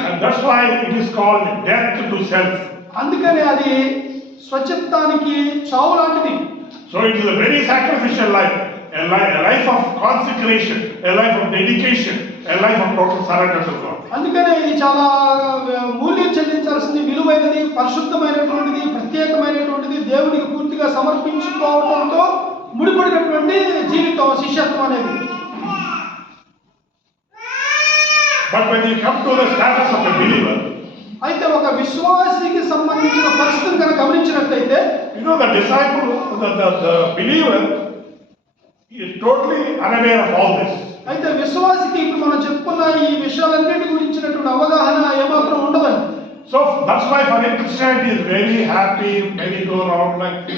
And that's why it is called death to self. అందుకని అది స్వచిత్తానికి చావు లాంటిది. So it is a very sacrificial life, a life of consecration, a life of dedication, a life of total surrender to God. అందుకనే ఇది చాలా మూల్యం చెల్లించాల్సింది, విలువైనది, పరిశుద్ధమైనటువంటిది, ప్రత్యేకమైనటువంటిది, దేవునికి పూర్తిగా సమర్పించుకోవడంతో ముడిపడినటువంటి జీవితం శిష్యత్వం అనేది. But when you come to the status of a believer, అయితే ఒక విశ్వాసికి సంబంధించిన పరిస్థితిని కనుక గమనించినట్లయితే, the disciple, the believer is totally unaware of all this. అయితే విశ్వాసికి ఇప్పుడు మనం చెప్పుకున్న ఈ విషయాలన్నిటి గురించినటువంటి అవగాహన ఏమాత్రం ఉండదండి. So that's why for him Christianity is very happy, very go around like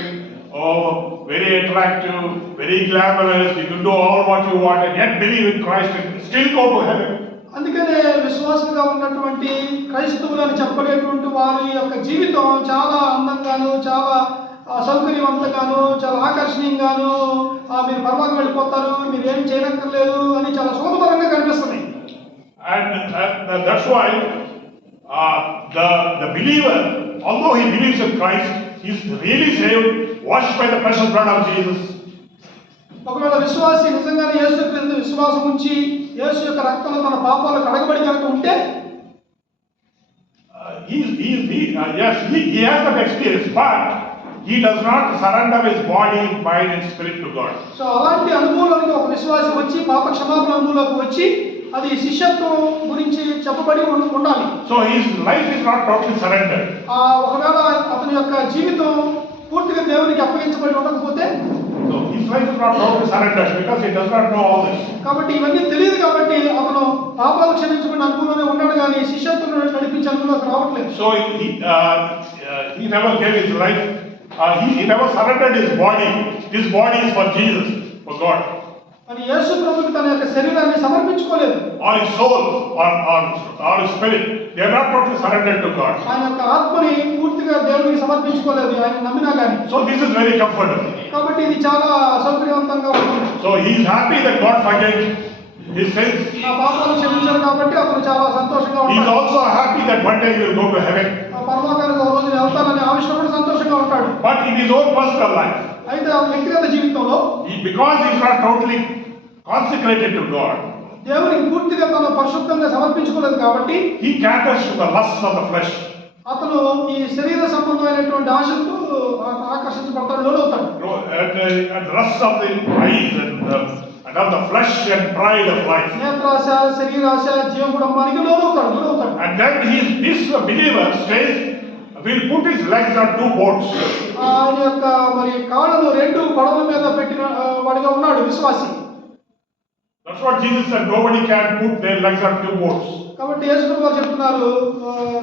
very attractive, very glamorous. You can do all what you want and yet believe in Christ and still go to heaven. అందుకనే విశ్వాసంగా ఉన్నటువంటి క్రైస్తవులని చెప్పలేటువంటి వారి యొక్క జీవితం చాలా అందంగాను, చాలా సౌకర్యవంతంగాను, చాలా ఆకర్షణీయంగాను, మీరు పరలోకం వెళ్ళిపోతారు, మీరు ఏం చేయనక్కర్లేదు అని చాలా సులభతరంగా కనిపిస్తుంది. And that's why the believer, although he believes in Christ, he is really saved, washed by the precious blood of Jesus. ఒకవేళ విశ్వాసి నిజంగానే యేసుక్రీస్తు విశ్వాసం ఉంచి యేసు యొక్క రక్తంలో తన పాపాలు కడగబడి కనుక ఉంటే, he has that experience, but he does not surrender his body, mind and spirit to God. So అలాంటి అనుభవంలోకి ఒక విశ్వాసి వచ్చి పాప క్షమాపణ అనుభవంలోకి వచ్చి అది శిష్యత్వం గురించి చెప్పబడి ఉండాలి. So his life is not totally surrendered. ఒకవేళ అతని యొక్క జీవితం పూర్తిగా దేవునికి అప్పగించబడి ఉండకపోతే, so his life is not totally surrendered because he does not know all this. కాబట్టి ఇవన్నీ తెలియదు కాబట్టి అతను పాపాలు క్షమించబడిన అనుభవంలోనే ఉన్నాడు కానీ శిష్యత్వం నడిపించే అనుభవంలోకి రావట్లేదు. So he never gave his life. He never surrendered his body. His body is for Jesus, for God. మరి యేసు ప్రభువుకి తన యొక్క శరీరాన్ని సమర్పించుకోలేదు. Or his soul, or his spirit, they are not totally surrendered to God. ఆయన యొక్క ఆత్మని పూర్తిగా దేవునికి సమర్పించుకోలేదు, ఆయన నమ్మినా కానీ. So this is very comfortable. కాబట్టి ఇది చాలా సౌకర్యవంతంగా ఉంటుంది. So he is happy that God forgave his sins. ఆ పాపాలు క్షమించారు కాబట్టి అతను చాలా సంతోషంగా He is ఉంటాడు. also happy that one day he will go to heaven. ఆ పరలోకానికి ఒక రోజు వెళ్తానని ఆవిష్కరణ కూడా సంతోషంగా ఉంటాడు. But in his own personal life, అయితే ఆ వ్యక్తిగత జీవితంలో because he is not totally consecrated to God, దేవునికి పూర్తిగా తను పరిశుద్ధంగా సమర్పించుకోలేదు కాబట్టి he caters to the lusts of the flesh. అతను ఈ శరీర సంబంధమైనటువంటి ఆశలకు ఆకర్షించబడతాడు, లోనవుతాడు. And the lust of the eyes and of the flesh and pride of life. నేత్రాశ, శరీరాశ, జీవగుడంబానికి లోనవుతాడు. And then this believer will put his legs on two boats. ఆయన యొక్క మరి కాళ్ళను రెండు పడవల మీద పెట్టిన వాడిగా ఉన్నాడు విశ్వాసి. That's what Jesus said. Nobody can put their legs on two boats. కాబట్టి యేసు ప్రభువు చెప్తున్నారు,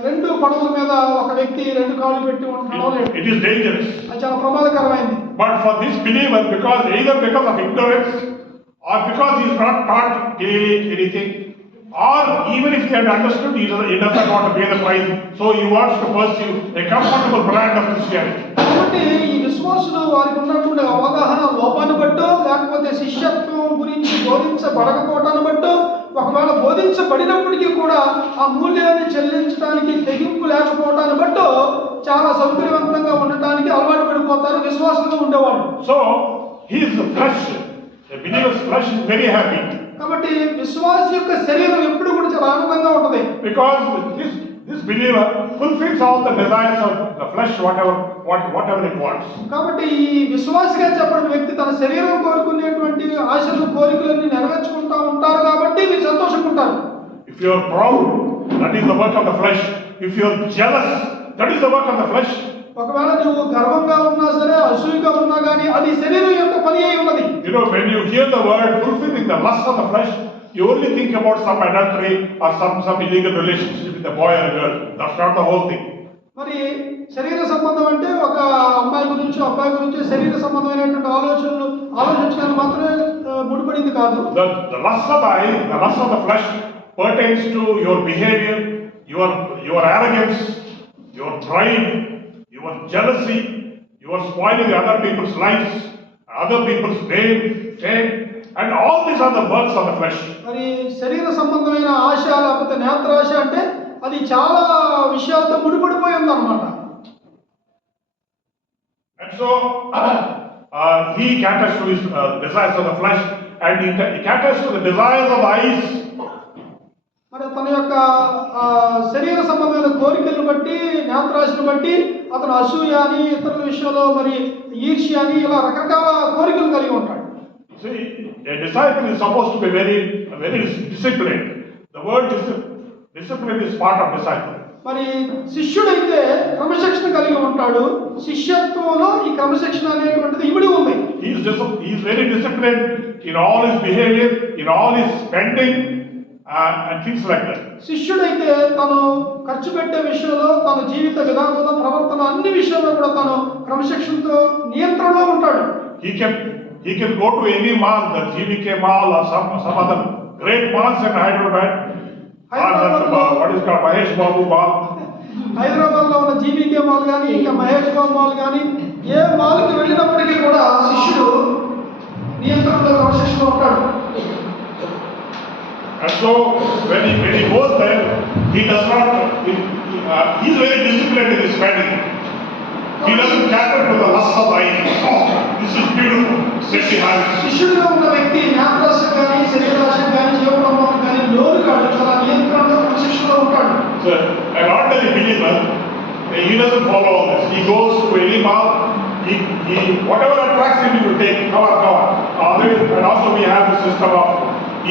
రెండు పడవల మీద ఒక వ్యక్తి రెండు కాళ్ళు పెట్టి నడవలేడు. It is dangerous. అది చాలా ప్రమాదకరమైంది. But for this believer, either because of ignorance or because he is not taught clearly anything, or even if he had understood, he doesn't want to pay the price, so he wants to pursue a comfortable brand of Christianity. కాబట్టి ఈ విశ్వాసులు వారికి ఉన్నటువంటి అవగాహన లోపాన్ని బట్టో, లేకపోతే శిష్యత్వం గురించి బోధించబడకపోవటాన్ని బట్టో, ఒకవేళ బోధించబడినప్పటికీ కూడా ఆ మూల్యాన్ని చెల్లించడానికి తెగింపు లేకపోవటాన్ని బట్టో చాలా సౌకర్యవంతంగా ఉండటానికి అలవాటు పడిపోతారు విశ్వాసంగా ఉండేవాళ్ళు. So his flesh, the believer's flesh is very happy. కాబట్టి విశ్వాస యొక్క శరీరం ఎప్పుడు కూడా చాలా ఆనందంగా ఉంటుంది. Because this believer fulfills all the desires of the flesh, whatever it wants. కాబట్టి ఈ విశ్వాసిగా చెప్పిన వ్యక్తి తన శరీరం కోరుకునేటువంటి ఆశ ఆశలు కోరికలన్నీ నెరవేర్చుకుంటా ఉంటారు కాబట్టి మీరు సంతోషంగా ఉంటారు. If you are proud, that is the work of the flesh. If you are jealous, that is the work of the flesh. ఒకవేళ నువ్వు గర్వంగా ఉన్నా సరే, అసూయగా ఉన్నా కానీ అది శరీరం యొక్క పని అయి ఉన్నది. You know, when you hear the word fulfilling the lust of the flesh, you only think about some adultery or some illegal relationship with a boy or a girl. That's not the whole thing. మరి శరీర సంబంధం అంటే ఒక అమ్మాయి గురించి అబ్బాయి గురించి శరీర సంబంధమైనటువంటి ఆలోచించడానికి మాత్రమే ముడిపడింది కాదు. The lust of the eye, the lust of the flesh pertains to your behavior, your arrogance, your pride, your jealousy, you are spoiling other people's lives, other people's name, fame, and all these are the works of the flesh. మరి శరీర సంబంధమైన ఆశ లేకపోతే నేత్రాశ అంటే అది చాలా విషయాలతో ముడిపడిపోయి ఉందన్నమాట. And so he caters to his desires of the flesh, and he caters to the desires of the eyes. మరి తన యొక్క శరీర సంబంధమైన కోరికలను బట్టి, నేత్రాశను బట్టి అతను అసూయ అని, ఇతరుల విషయంలో మరి ఈర్ష్య అని, ఇలా రకరకాల కోరికలు కలిగి ఉంటాడు. See, a disciple is supposed to be very disciplined. The word discipline is part of disciple. మరి శిష్యుడైతే క్రమశిక్షణ కలిగి ఉంటాడు. శిష్యత్వంలో ఈ క్రమశిక్షణ అనేటువంటిది ఇమిడి ఉంది. He is very disciplined in all his behavior, in all his spending, and things like that. శిష్యుడైతే తను ఖర్చు పెట్టే విషయంలో, తన జీవిత విధానంలో, ప్రవర్తన అన్ని విషయాల్లో కూడా తను క్రమశిక్షణతో నియంత్రణలో ఉంటాడు. He can go to any mall, the GVK mall or some other great malls in Hyderabad. What is called Mahesh Babu Mall. Hyderabad లో ఉన్న జీవీకే మాల్ కానీ, ఇంకా మహేష్ బాబు మాల్ కానీ, ఏ మాల్కి వెళ్ళినప్పటికీ కూడా శిష్యుడు నియంత్రణలో క్రమశిక్షణలో ఉంటాడు. And so when he goes there, he does not. He is very disciplined in his spending. He doesn't cater to the lust of the eyes. Oh, this is beautiful. Let me have it. శిష్యుడిగా ఉన్న వ్యక్తి నేత్రాశ కానీ, శరీరాశ కానీ, జీవప్రమాణం కానీ లోను కాదు, చాలా నియంత్రణలో క్రమశిక్షణలో ఉంటాడు. So an ordinary believer, he doesn't follow all this. He goes to any mall. He whatever attracts him, he will take. Cover. And also we have the system of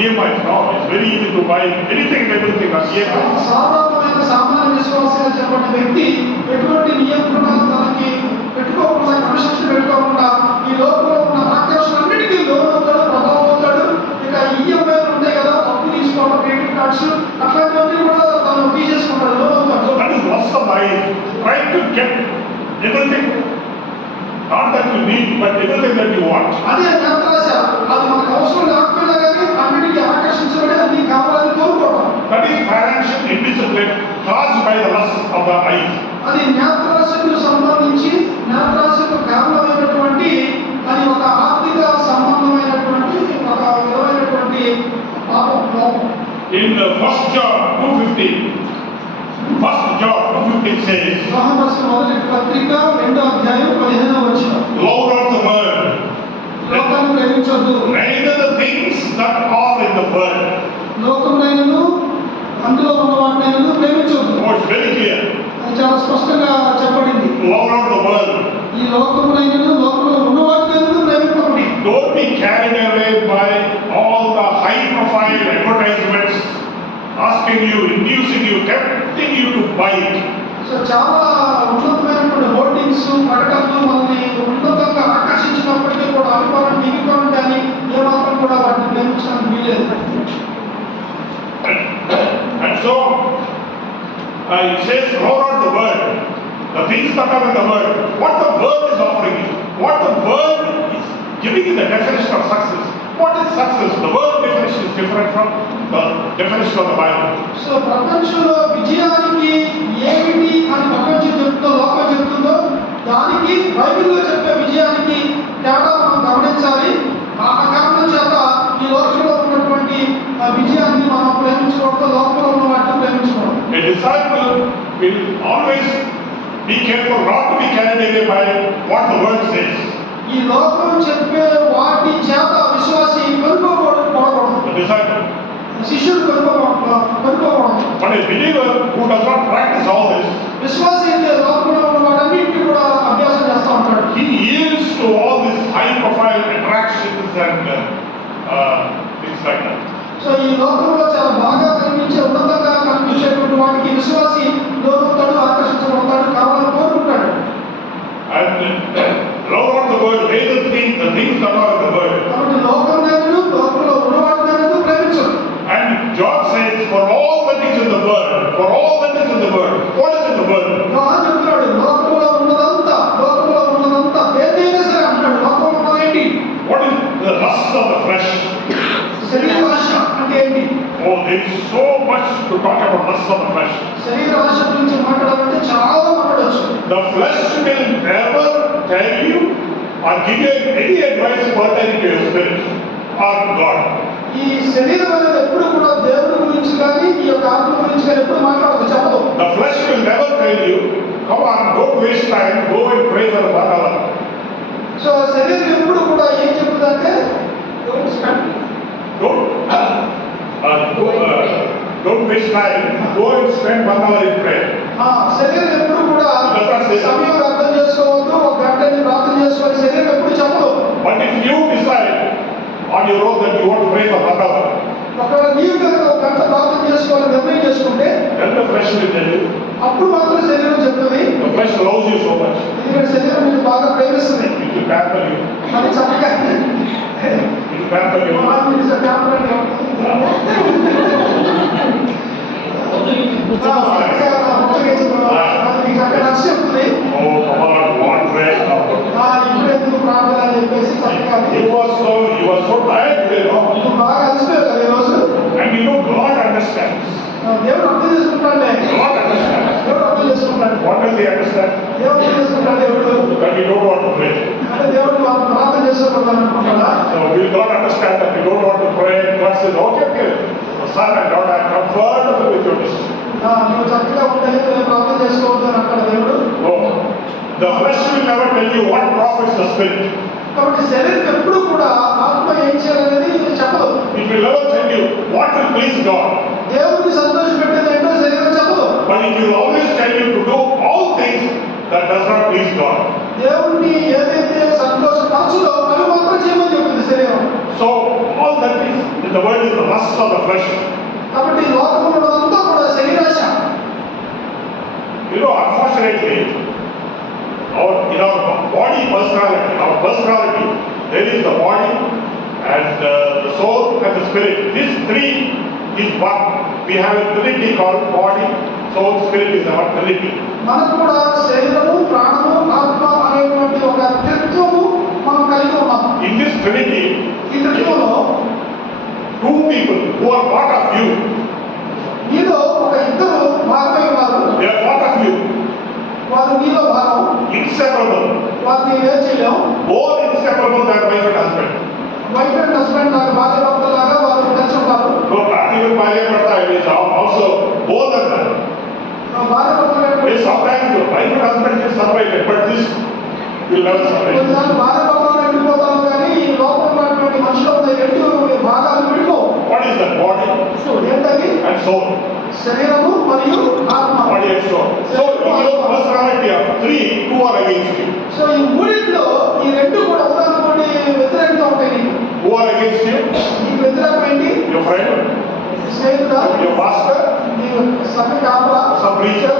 EMIs now. It's very easy to buy anything and everything on EMI. సాధారణమైన సామాన్య విశ్వాసాలు చెప్పిన వ్యక్తి ఎటువంటి నియంత్రణ తనకి పెట్టుకోకుండా, క్రమశిక్షణ పెట్టుకోకుండా ఈ లోపల ఉన్న ఆకర్షణలన్నిటికీ లోనవుతాడు, ప్రభావం అవుతాడు. ఇక ఈఎంఐలు ఉంటాయి కదా, అప్పు తీసుకోవడం, క్రెడిట్ కార్డ్స్ అట్లాంటివన్నీ కూడా తను తీసేసుకుంటాడు, లోనవుతాడు. So that is lust of the eyes. Trying to get everything, not that you need, but everything that you want. అదే నేత్రాశ. అది మనకు అవసరం లేకపోయినా కానీ అన్నిటికీ ఆకర్షించబడి అన్ని కావాలని కోరుకోవడం. That is financial indiscipline caused by the lust of the eyes. అది నేత్రాశకు సంబంధించి, నేత్రాశకు కారణమైనటువంటి అది ఒక ఆర్థిక సంబంధమైనటువంటి ఒక విధమైనటువంటి పాపం. In the 1 John 2:15 says, యోహాను రాసిన మొదటి పత్రిక 2వ అధ్యాయం 15వ వచనం. Love not the world, లోకాన్ని ప్రేమించొద్దు, neither the things that are in the world. లోకమునైనను అందులో ఉన్న వాటినైనను ప్రేమించొద్దు. Oh, it's very clear. అది చాలా స్పష్టంగా చెప్పబడింది. Love not the world. ఈ లోకమునైనను లోకములో ఉన్న వాటినైనను ప్రేమించకండి. Don't be carried away by all the high profile advertisements asking you, inducing you, tempting you to buy it. So చాలా ఉన్నతమైనటువంటి హోర్డింగ్స్, ప్రకటనలు మనల్ని ఉన్నతంగా ఆకర్షించినప్పటికీ కూడా అభిమానం దిగిపోవడం కానీ ఏమాత్రం కూడా వాటిని ప్రేమించడానికి వీలేదు. And so it says, "Love not the world, the things that are in the world." What the world is offering you, what the world is giving you the definition of success. What is success? The world definition is different from the definition of the Bible. So ప్రపంచంలో విజయానికి ఏమిటి అని ప్రపంచం చెప్తుందో, లోకం చెప్తుందో దానికి బైబిల్లో చెప్పే విజయానికి తేడా మనం గమనించాలి. ఆ కారణం చేత ఈ లోకంలో ఉన్నటువంటి విజయాన్ని మనం ప్రేమించుకోవడం, లోకంలో ఉన్న వాటిని ప్రేమించుకోవడం. A disciple will always be careful not to be carried away by what the world says. ఈ లోకం చెప్పే వాటి చేత విశ్వాసి కొనుక్కోకూడదు. The disciple. శిష్యుడు కొనుక్కోకూడదు. But a believer who does not practice all this, విశ్వాసి అయితే లోకంలో ఉన్న వాటన్నిటిని కూడా అభ్యాసం చేస్తూ ఉంటాడు. he yields to all these high profile attractions and things like that. So ఈ లోకంలో చాలా బాగా కనిపించే ఉన్నతంగా కనిపించేటువంటి వాటికి విశ్వాసి లోకంతో ఆకర్షించబడతాడు, కావాలని కోరుకుంటాడు. And love not the world, neither think the things that are in the world. కాబట్టి లోకంలో లోకంలో ఉన్నవాటిని ప్రేమించడు. And John says, for all that is in the world, for all that is in the world, what is in the world? యోహాను చెప్తున్నాడు, లోకంలో ఉన్నదంతా ఏదైనా సరే అంటాడు. లోకంలో ఉన్నదేంటి? What is the lust of the flesh? శరీర ఆశ అంటే ఏంటి? Oh, there is so much to talk about lust of the flesh. శరీర ఆశ గురించి మాట్లాడాలంటే చాలా మాట్లాడవచ్చు. The flesh will never tell you or give you any advice pertaining to your spirit or God. ఈ శరీరం అనేది ఎప్పుడు కూడా దేవుడి గురించి కానీ ఈ యొక్క ఆత్మ గురించి కానీ ఎప్పుడు మాట్లాడదు, చెప్పదు. The flesh will never tell you, come on, don't waste time, go and pray for one hour. So శరీరం ఎప్పుడు కూడా ఏం చెప్తుందంటే don't waste time, go and spend 1 hour in prayer. శరీరం ఎప్పుడు కూడా సమయం అర్థం చేసుకోవద్దు, ఒక గంటని ప్రార్థన చేసుకోవాలి, శరీరం ఎప్పుడు చెప్పదు. But if you decide on your own that you want to pray for 1 hour, ఒకవేళ నీవు కనుక ఒక గంట ప్రార్థన చేసుకోవాలని నిర్ణయం చేసుకుంటే then the flesh will tell you. అప్పుడు మాత్రం శరీరం చెప్తుంది. The flesh loves you so much. ఎందుకంటే శరీరం నీకు బాగా ప్రేమిస్తుంది. It will pamper you. అది చక్కగా It will pamper you. చెప్తుంది. Oh, come on, one prayer now. ఇప్పుడు ఎందుకు ప్రార్థన అని చెప్పేసి చక్కగా You are so tired today, no? నువ్వు బాగా అలసిపోయావు కదా ఈరోజు. And you know God understands. దేవుడు అర్థం చేసుకుంటాడే. God understands. దేవుడు అర్థం చేసుకుంటాడు. What does he understand? దేవుడు అర్థం చేసుకుంటాడు. దేవుడు That you don't want to pray. అంటే దేవుడు ప్రార్థన చేసుకోవాలి అనుకుంటాడా? So will God understand that you don't want to pray? God says, okay. So son and daughter, I'm comfortable with your decision. నువ్వు చక్కగా ఉండాలి, నేను ప్రార్థన చేసుకోవద్దు అని అంటాడు దేవుడు. No. The flesh will never tell you what profits the spirit. కాబట్టి శరీరం ఎప్పుడు కూడా ఆత్మ ఏం చేయాలనేది చెప్పదు. It will never tell you what will please God. దేవుడిని సంతోషపెట్టేది ఏంటో శరీరం చెప్పదు. But it will always tell you to do all things that does not please God. దేవుడిని ఏదైతే సంతోషపరచుదో అది మాత్రం చేయమని చెప్పింది శరీరం. So all that is in the world is the lust of the flesh. కాబట్టి లోకంలో అంతా కూడా శరీరాశ. You know, unfortunately, in our body personality, there is the body and the soul and the spirit. These three is one. We have a trinity called body, soul, spirit is our trinity. మనకు కూడా శరీరము, ప్రాణము, ఆత్మ అనేటువంటి ఒక త్రిత్వము మనం కలిగి ఉన్నాం. In this trinity, ఈ త్రిత్వంలో two people who are part of you, మీలో ఒక ఇద్దరు భాగమై ఉన్నారు. they are part of you, వారు మీలో భాగం. inseparable, వారిని వేరు చేయలేం. more inseparable than wife and husband. Wife and husband లాగా, భార్య భర్తలాగా వారు కలిసి ఉంటారు. So practical భార్య భర్త is also more than that. భార్య భర్తలు Sometimes the wife and husband is separated, but this will never separate. కొన్నిసార్లు భార్య భర్తలు విడిపోతాము కానీ ఈ లోపల ఉన్నటువంటి మనుషులు ఉన్న రెండు భాగాలు విడిపోవు. What is that? Body ఏంటది? and soul. శరీరము మరియు ఆత్మ. Body and soul. So in your personality of three, two are against you. So ఈ మూడింటిలో ఈ రెండు కూడా ఉదాహరణకి వ్యతిరేకంగా ఉంటాయి. నీకు Who are against you? నీకు వ్యతిరేకమైంది Your friend, స్నేహితుడా, your pastor, నీకు సభ్య కాపలా, some preacher.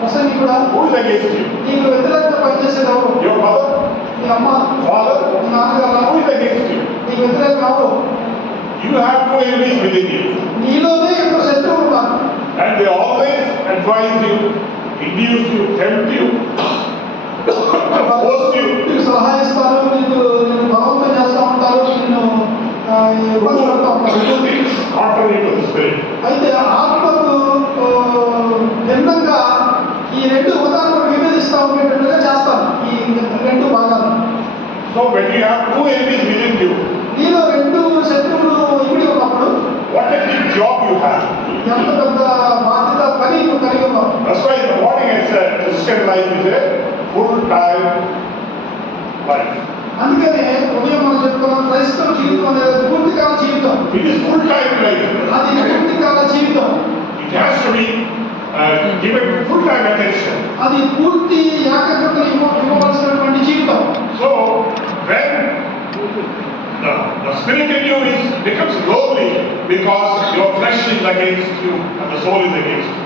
ప్రసంగికుడా. Who is against you? నీకు వ్యతిరేకంగా పనిచేసేది ఎవరు? Your mother, నీ అమ్మ, father. నీ నాన్నగారు. Who is against you? నీకు వ్యతిరేకంగా ఎవరు? You have two enemies within you, నీలోనే ఇద్దరు శత్రువులు ఉన్నారు. and they always advise you, induce you, tempt you, force you. నీకు సలహా ఇస్తారు, నిన్ను బలవంతం చేస్తూ ఉంటారు, నిన్ను ఇబ్బంది పెడతా ఉంటారు. Do things contrary to the spirit. అయితే ఆత్మకు భిన్నంగా ఈ రెండు ఉదాహరణలు విభేదిస్తూ ఉండేటట్టుగా చేస్తాను ఈ రెండు భాగాలు. So when you have two enemies within you, నీలో రెండు శత్రువులు ఇమిడి ఉన్నప్పుడు what a big job you have. ఎంత పెద్ద బాధ్యత పని నువ్వు కలిగి ఉన్నావు. That's why in the morning I said Christian life is a full-time life. అందుకనే ఉదయం మనం చెప్పుకున్నాం క్రైస్తవ జీవితం అనేది పూర్తికాల జీవితం. It is full-time life. అది పూర్తికాల జీవితం. It has to be given full-time attention. అది పూర్తి ఏకాగ్రత ఇవ్వవలసినటువంటి జీవితం. So when the spirit in you becomes lowly because your flesh is against you and the soul is against you.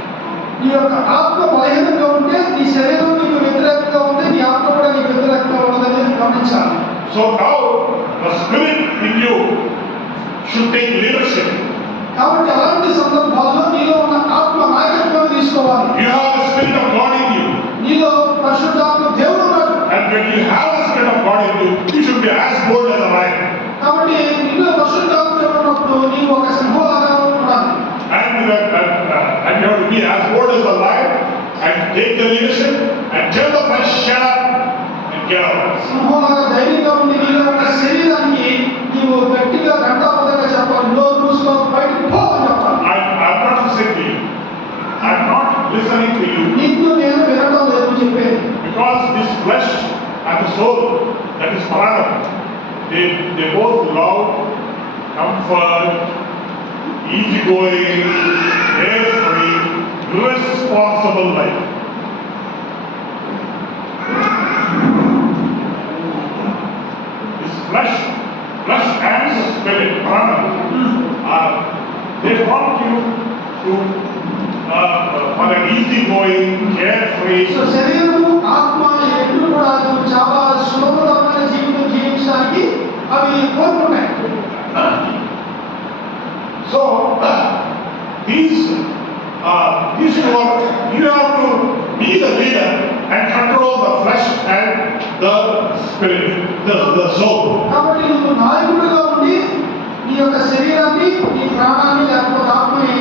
నీ యొక్క ఆత్మ బలహీనంగా ఉంటే నీ శరీరం నీకు వ్యతిరేకంగా ఉంటే నీ ఆత్మ కూడా నీకు వ్యతిరేకంగా ఉన్నదని గమనించాలి. So now the spirit in you should take leadership. కాబట్టి అలాంటి సందర్భాల్లో నీలో ఉన్న ఆత్మ నాయకత్వాన్ని తీసుకోవాలి. You have the spirit of God in you. నీలో పరిశుద్ధాత్మ దేవుడు ఉన్నాడు. And when you have the spirit of God in you, you should be as bold as a lion. కాబట్టి నీలో పరిశుద్ధాత్మ దేవుడు ఉన్నప్పుడు నీవు ఒక సింహంలాగా ఉండాలి. And you have to be as bold as a lion and take the leadership and tell the flesh, shut up and get out. సింహంలాగా ధైర్యంగా ఉండి నీలో ఉన్న శరీరానికి నీవు గట్టిగా గంటాపదంగా చెప్పాలి. నోరు మూసుకో, బయటకు పో అని చెప్పాలి. I'm not listening to you. I'm not listening to you. నీకు నేను వినడం లేదు చెప్పేది. Because this flesh and the soul, that is Paranam, they both love comfort, easygoing, carefree, irresponsible life. This flesh and spirit, Paranam, they prompt you to for an easygoing, carefree. So శరీరము ఆత్మ ఎప్పుడు కూడా చాలా సులభతరమైన జీవితం జీవించడానికి అవి కోరుకుంటాయి. So these two are, you have to be the leader and control the flesh and the spirit, the soul. కాబట్టి నువ్వు నాయకుడిగా ఉండి నీ యొక్క శరీరాన్ని, నీ ప్రాణాన్ని లేకపోతే ఆత్మని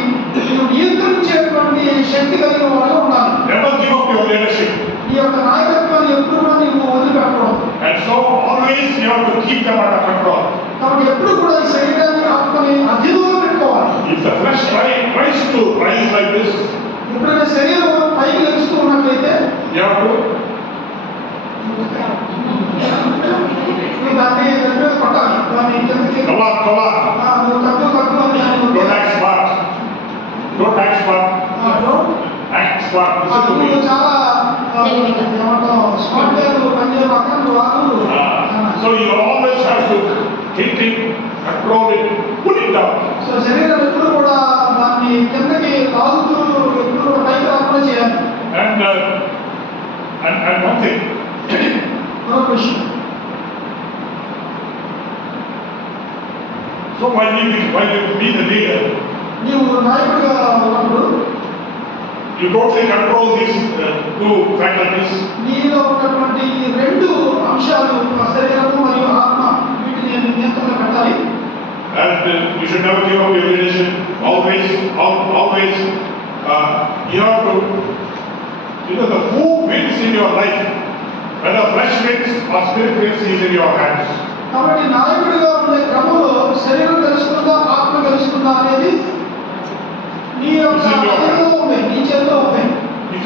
నువ్వు నియంత్రించేటువంటి శక్తి కలిగిన వాడు ఉండాలి. Never give up your leadership. నీ యొక్క నాయకత్వాన్ని ఎప్పుడు కూడా నువ్వు వదిలిపెట్టకూడదు. And so always you have to keep them under control. కాబట్టి ఎప్పుడు కూడా ఈ శరీరాన్ని ఆత్మని అధీనంలో పెట్టుకోవాలి. If the flesh tries to rise like this, ఎప్పుడైనా శరీరం పైకి లెగుస్తూ ఉన్నట్లయితే you have to నువ్వు దాన్ని దాని మీద కొట్టాలి. దాన్ని కిందకి come on. నువ్వు తక్కువ అని Don't act smart. Don't act smart. Act smart. Listen to నువ్వు me. చాలా ఏమంటావు స్మార్ట్ గా నువ్వు పనిచేయడం అక్కడ నువ్వు ఆగు. So you always have to hit it, control it, put it down. So శరీరం ఎప్పుడు కూడా దాన్ని కిందకి లాగుతూ ఎప్పుడు కూడా పైకి రాకుండా చేయాలి. And one thing, మరొక విషయం, so while you be the leader, నీవు నాయకుడిగా ఉన్నప్పుడు you totally control these two faculties. నీలో ఉన్నటువంటి ఈ రెండు అంశాలు శరీరము మరియు ఆత్మ వీటిని నియంత్రణ పెట్టాలి. And you should never give up your leadership. Always, you have to, the who wins in your life, whether flesh wins or spirit wins, is in your hands. కాబట్టి నాయకుడిగా ఉండే క్రమంలో శరీరం తెలుసుకుందా ఆత్మ తెలుసుకుందా అనేది నీ యొక్క చేతిలో ఉంది, నీ చేతిలో ఉంది. If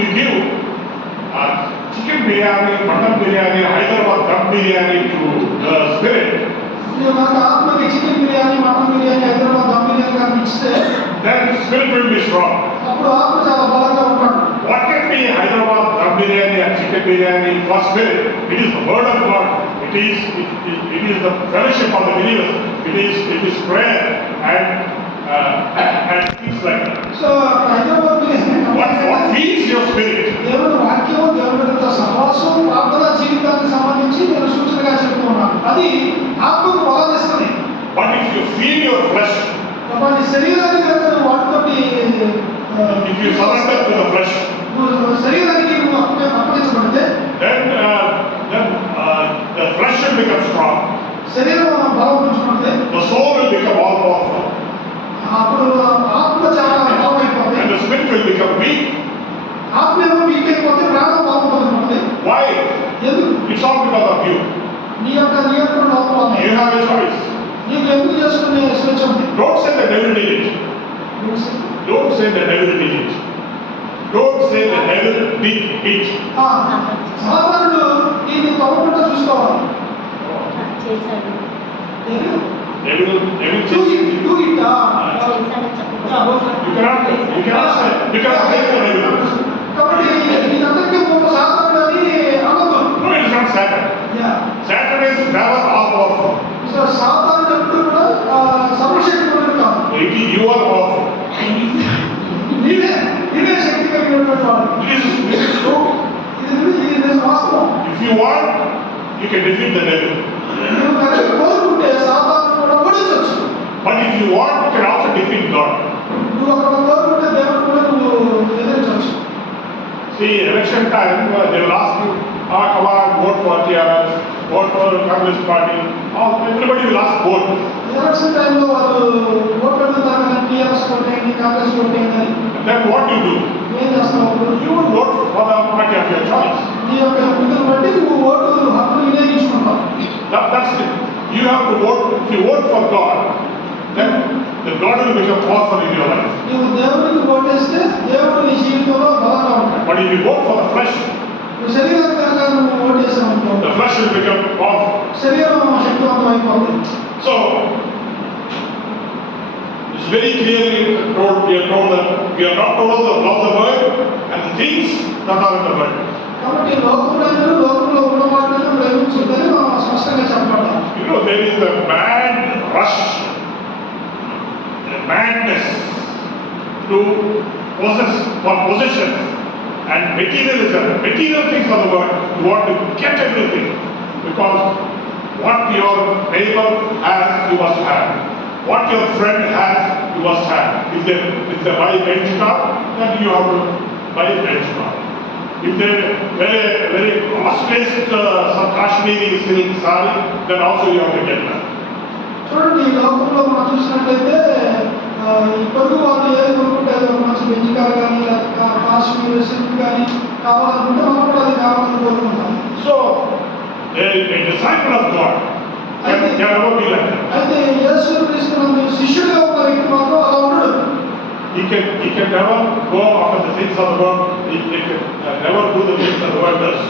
you give chicken biryani, mutton biryani, Hyderabad dum biryani to the spirit, నువ్వు నాకు ఆత్మకి చికెన్ బిర్యానీ, మటన్ బిర్యానీ, హైదరాబాద్ దమ్ బిర్యానీ కానీ ఇస్తే then spirit will be strong. అప్పుడు ఆత్మ చాలా బలంగా ఉంటాడు. What can be Hyderabad dum biryani and chicken biryani for spirit? It is the word of God. It is the fellowship of the believers. It is prayer and things like that. So Hyderabad biryani What feeds your spirit? దేవుని వాక్యం, దేవునితో సహవాసం, ప్రార్థన జీవితానికి సంబంధించి నేను సూచనగా చెప్తూ ఉన్నాను. అది ఆత్మకు బలాన్నిస్తుంది. But if you feed your flesh, కాబట్టి శరీరానికి కనుక నువ్వు వాటితోటి if you surrender to the flesh, నువ్వు శరీరానికి నువ్వు అప్పగించబడితే then the flesh will become strong. శరీరం బలం పుంజుకుంటే The soul will become all powerful. అప్పుడు ఆత్మ చాలా బలమైపోతుంది. And the spirit will become weak. ఆత్మ ఏమో వీక్ అయిపోతే ప్రాణం బాగుపడుతుంది. Why? ఎందుకు? It's all because of you. నీ యొక్క నియంత్రణ లోపల You have a choice. నీకు ఎందుకు చేసుకునే స్వేచ్ఛ ఉంది. Don't say the devil did it. Don't say the devil did it. Don't say the devil did it. సాధారణుడు దీన్ని తప్పకుండా చూసుకోవాలి. Devil Do says it. you cannot say because I hate the devil. కాబట్టి ఇదంతకీ సాధారణని అనొద్దు. No, it is not Satan. Yeah. Satan is never all powerful. So సాతాను ఎప్పుడు కూడా సర్వశక్తిమంతుడు కాదు. You are powerful. నీవే శక్తి కలిగినటువంటి వాడు. This is true. ఇది వాస్తవం. If you want, you can defeat the devil. నువ్వు కనుక కోరుకుంటే సాతాను కూడా ఓడించవచ్చు. But if you want, you can also defeat God. నువ్వు అక్కడ కోరుకుంటే దేవుడు కూడా నువ్వు ఎదిరించవచ్చు. See, election time, they will ask you, come on, vote for TRS, vote for Congress party. Everybody will ask vote. Election టైంలో వాళ్ళు ఓట్ పెడుతుంటారు కదా, టీఆర్ఎస్ కొట్టేయండి, కాంగ్రెస్ కొట్టేయండి అని. Then what you do? ఏం చేస్తావు? You will vote for the party of your choice. నీ యొక్క విధులు బట్టి నువ్వు ఓటు హక్కును వినియోగించుకుంటావు. That's it. You have to vote. If you vote for God, then God will become powerful in your life. నువ్వు దేవునికి ఓటేస్తే దేవుడు నీ జీవితంలో బలంగా ఉంటాడు. But if you vote for the flesh, నువ్వు శరీరం కనుక నువ్వు ఓటేసావు అనుకో, the flesh will become powerful. శరీరం శక్తివంతం అయిపోతుంది. So it's very clearly told. We are told that we are not told to love the world and the things that are in the world. కాబట్టి లోకంలో ఉన్న వాటిని ప్రేమించుదని స్పష్టంగా చెప్పబడ్డారు. You know, there is a mad rush, a madness to for possessions and materialism, material things of the world. You want to get everything because what your neighbor has, you must have. What your friend has, you must have. If they buy a Benz car, then you have to buy a Benz car. If they wear a very cross-faced some Kashmiri silk saree, then also you have to get that. చూడండి, ఈ లోకంలో మనం చూసినట్లయితే ఈ పొరుగు వాళ్ళు ఏది కొనుక్కుంటే మంచి బెంచ్ కార్ కానీ లేదా కాశ్మీర్ సిల్క్ కానీ కావాలనుకుంటే మనం కూడా అది కావాలని కోరుకుంటాం. So, a disciple of God can never be like that. అయితే యేసు క్రీస్తునందు శిష్యుడిగా ఉన్న వ్యక్తి మాత్రం అలా ఉండడు. He can never go after the things of the world. He can never do the things that the world does.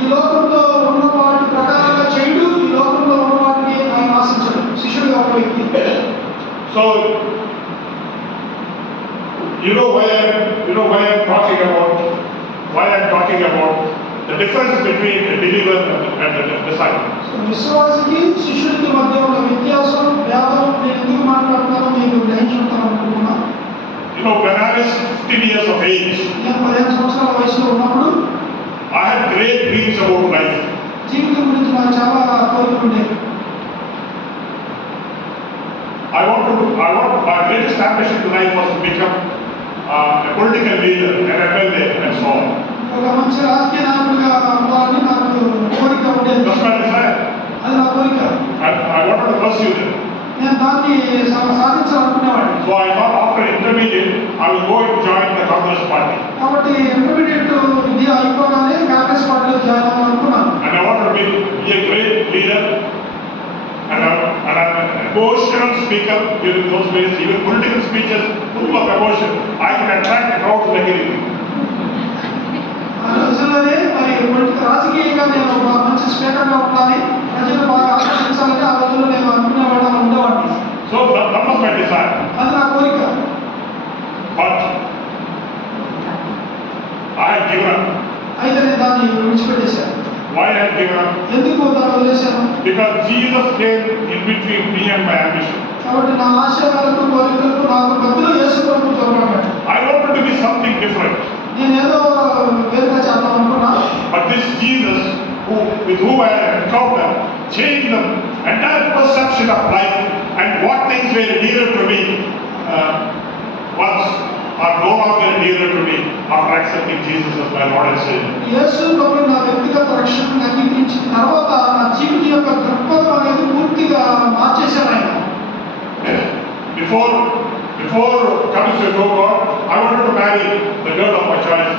ఈ లోకంలో ఉన్న వాటి ప్రకారంగా చేయడు, ఈ లోకంలో ఉన్న వాటిని ఆయన ఆశించడు. శిష్యుడిగా ఉన్న వ్యక్తి. So, you know why I'm talking about the difference between a believer and a disciple. విశ్వాసికి శిష్యుడికి మధ్య ఉన్న వ్యత్యాసం, భేదం నేను ఎందుకు మాట్లాడుతున్నానో మీకు గ్రహించుకుంటాను అనుకుంటున్నాను. You know, when I was 15 years of age, నేను 15 సంవత్సరాల వయసులో ఉన్నప్పుడు I had great dreams about life. జీవితం గురించి నాకు చాలా కోరికలు ఉండేవి. My greatest ambition in life was to become a political leader, an MLA, and so on. ఒక మంచి రాజకీయ నాయకుడిగా అవ్వాలని నాకు కోరిక ఉండేది. That's my desire. అది నా కోరిక. I wanted to pursue that. నేను దాన్ని సాధించాలనుకునేవాడిని. So I thought after intermediate, I will go and join the Congress party. కాబట్టి ఇంటర్మీడియట్ విద్య అయిపోగానే కాంగ్రెస్ పార్టీలో join అవ్వాలనుకున్నాను. And I wanted to be a great leader. And I'm an emotional speaker during those days, even political speeches full of emotion. I can attract crowds like anything. ఆ రోజుల్లోనే మరి రాజకీయంగా నేను ఒక మంచి స్పీకర్గా ఉండాలి, ప్రజలు బాగా ఆకర్షించాలని ఆ రోజుల్లో నేను అనుకునేవాడిని, ఉండేవాడిని. So that was my desire. అది నా కోరిక. But I had given up. అయితే నేను దాన్ని విడిచిపెట్టేశాను. Why I had given up? ఎందుకు దాన్ని వదిలేశాను? Because Jesus came in between me and my ambition. కాబట్టి నా ఆశయాలకు కోరికలకు నాకు మధ్యలో యేసు ప్రభువు జొరబడ్డాడు. I wanted to be something different. నేను ఏదో వేరుగా చేద్దాం అనుకున్నా. But this Jesus, with whom I had encountered, changed the entire perception of life, and what things were dearer to me once are no longer dearer to me after accepting Jesus as my Lord and Savior. యేసు ప్రభువు నా వ్యక్తిగత రక్షణను అంగీకరించిన తర్వాత నా జీవితం యొక్క దృక్పథం అనేది పూర్తిగా మార్చేశాడు ఆయన. Before coming to know God, I wanted to marry the girl of my choice.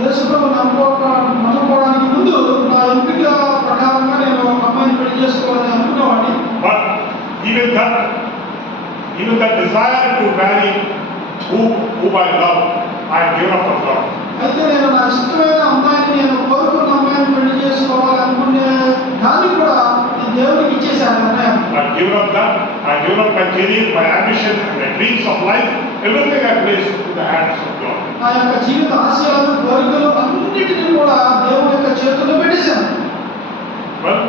యేసు ప్రభువు నమ్ముకోవడానికి ముందు నా ఎంపిక ప్రకారంగా నేను ఒక అమ్మాయిని పెళ్లి చేసుకోవాలని అనుకునేవాడిని. But even that desire to marry whom I love, I had given up for God. అయితే నేను నా ఇష్టమైన అమ్మాయిని, నేను కోరుకున్న అమ్మాయిని పెళ్లి చేసుకోవాలనుకునే దాన్ని కూడా నేను దేవుడికి ఇచ్చేసాను అమ్మాయి. I had given up that. I had given up my career, my ambition, my dreams of life. Everything I placed in the hands of God. నా యొక్క జీవిత ఆశయాలు, కోరికలు అన్నిటినీ కూడా దేవుడి యొక్క చేతుల్లో పెట్టేశాను. Well,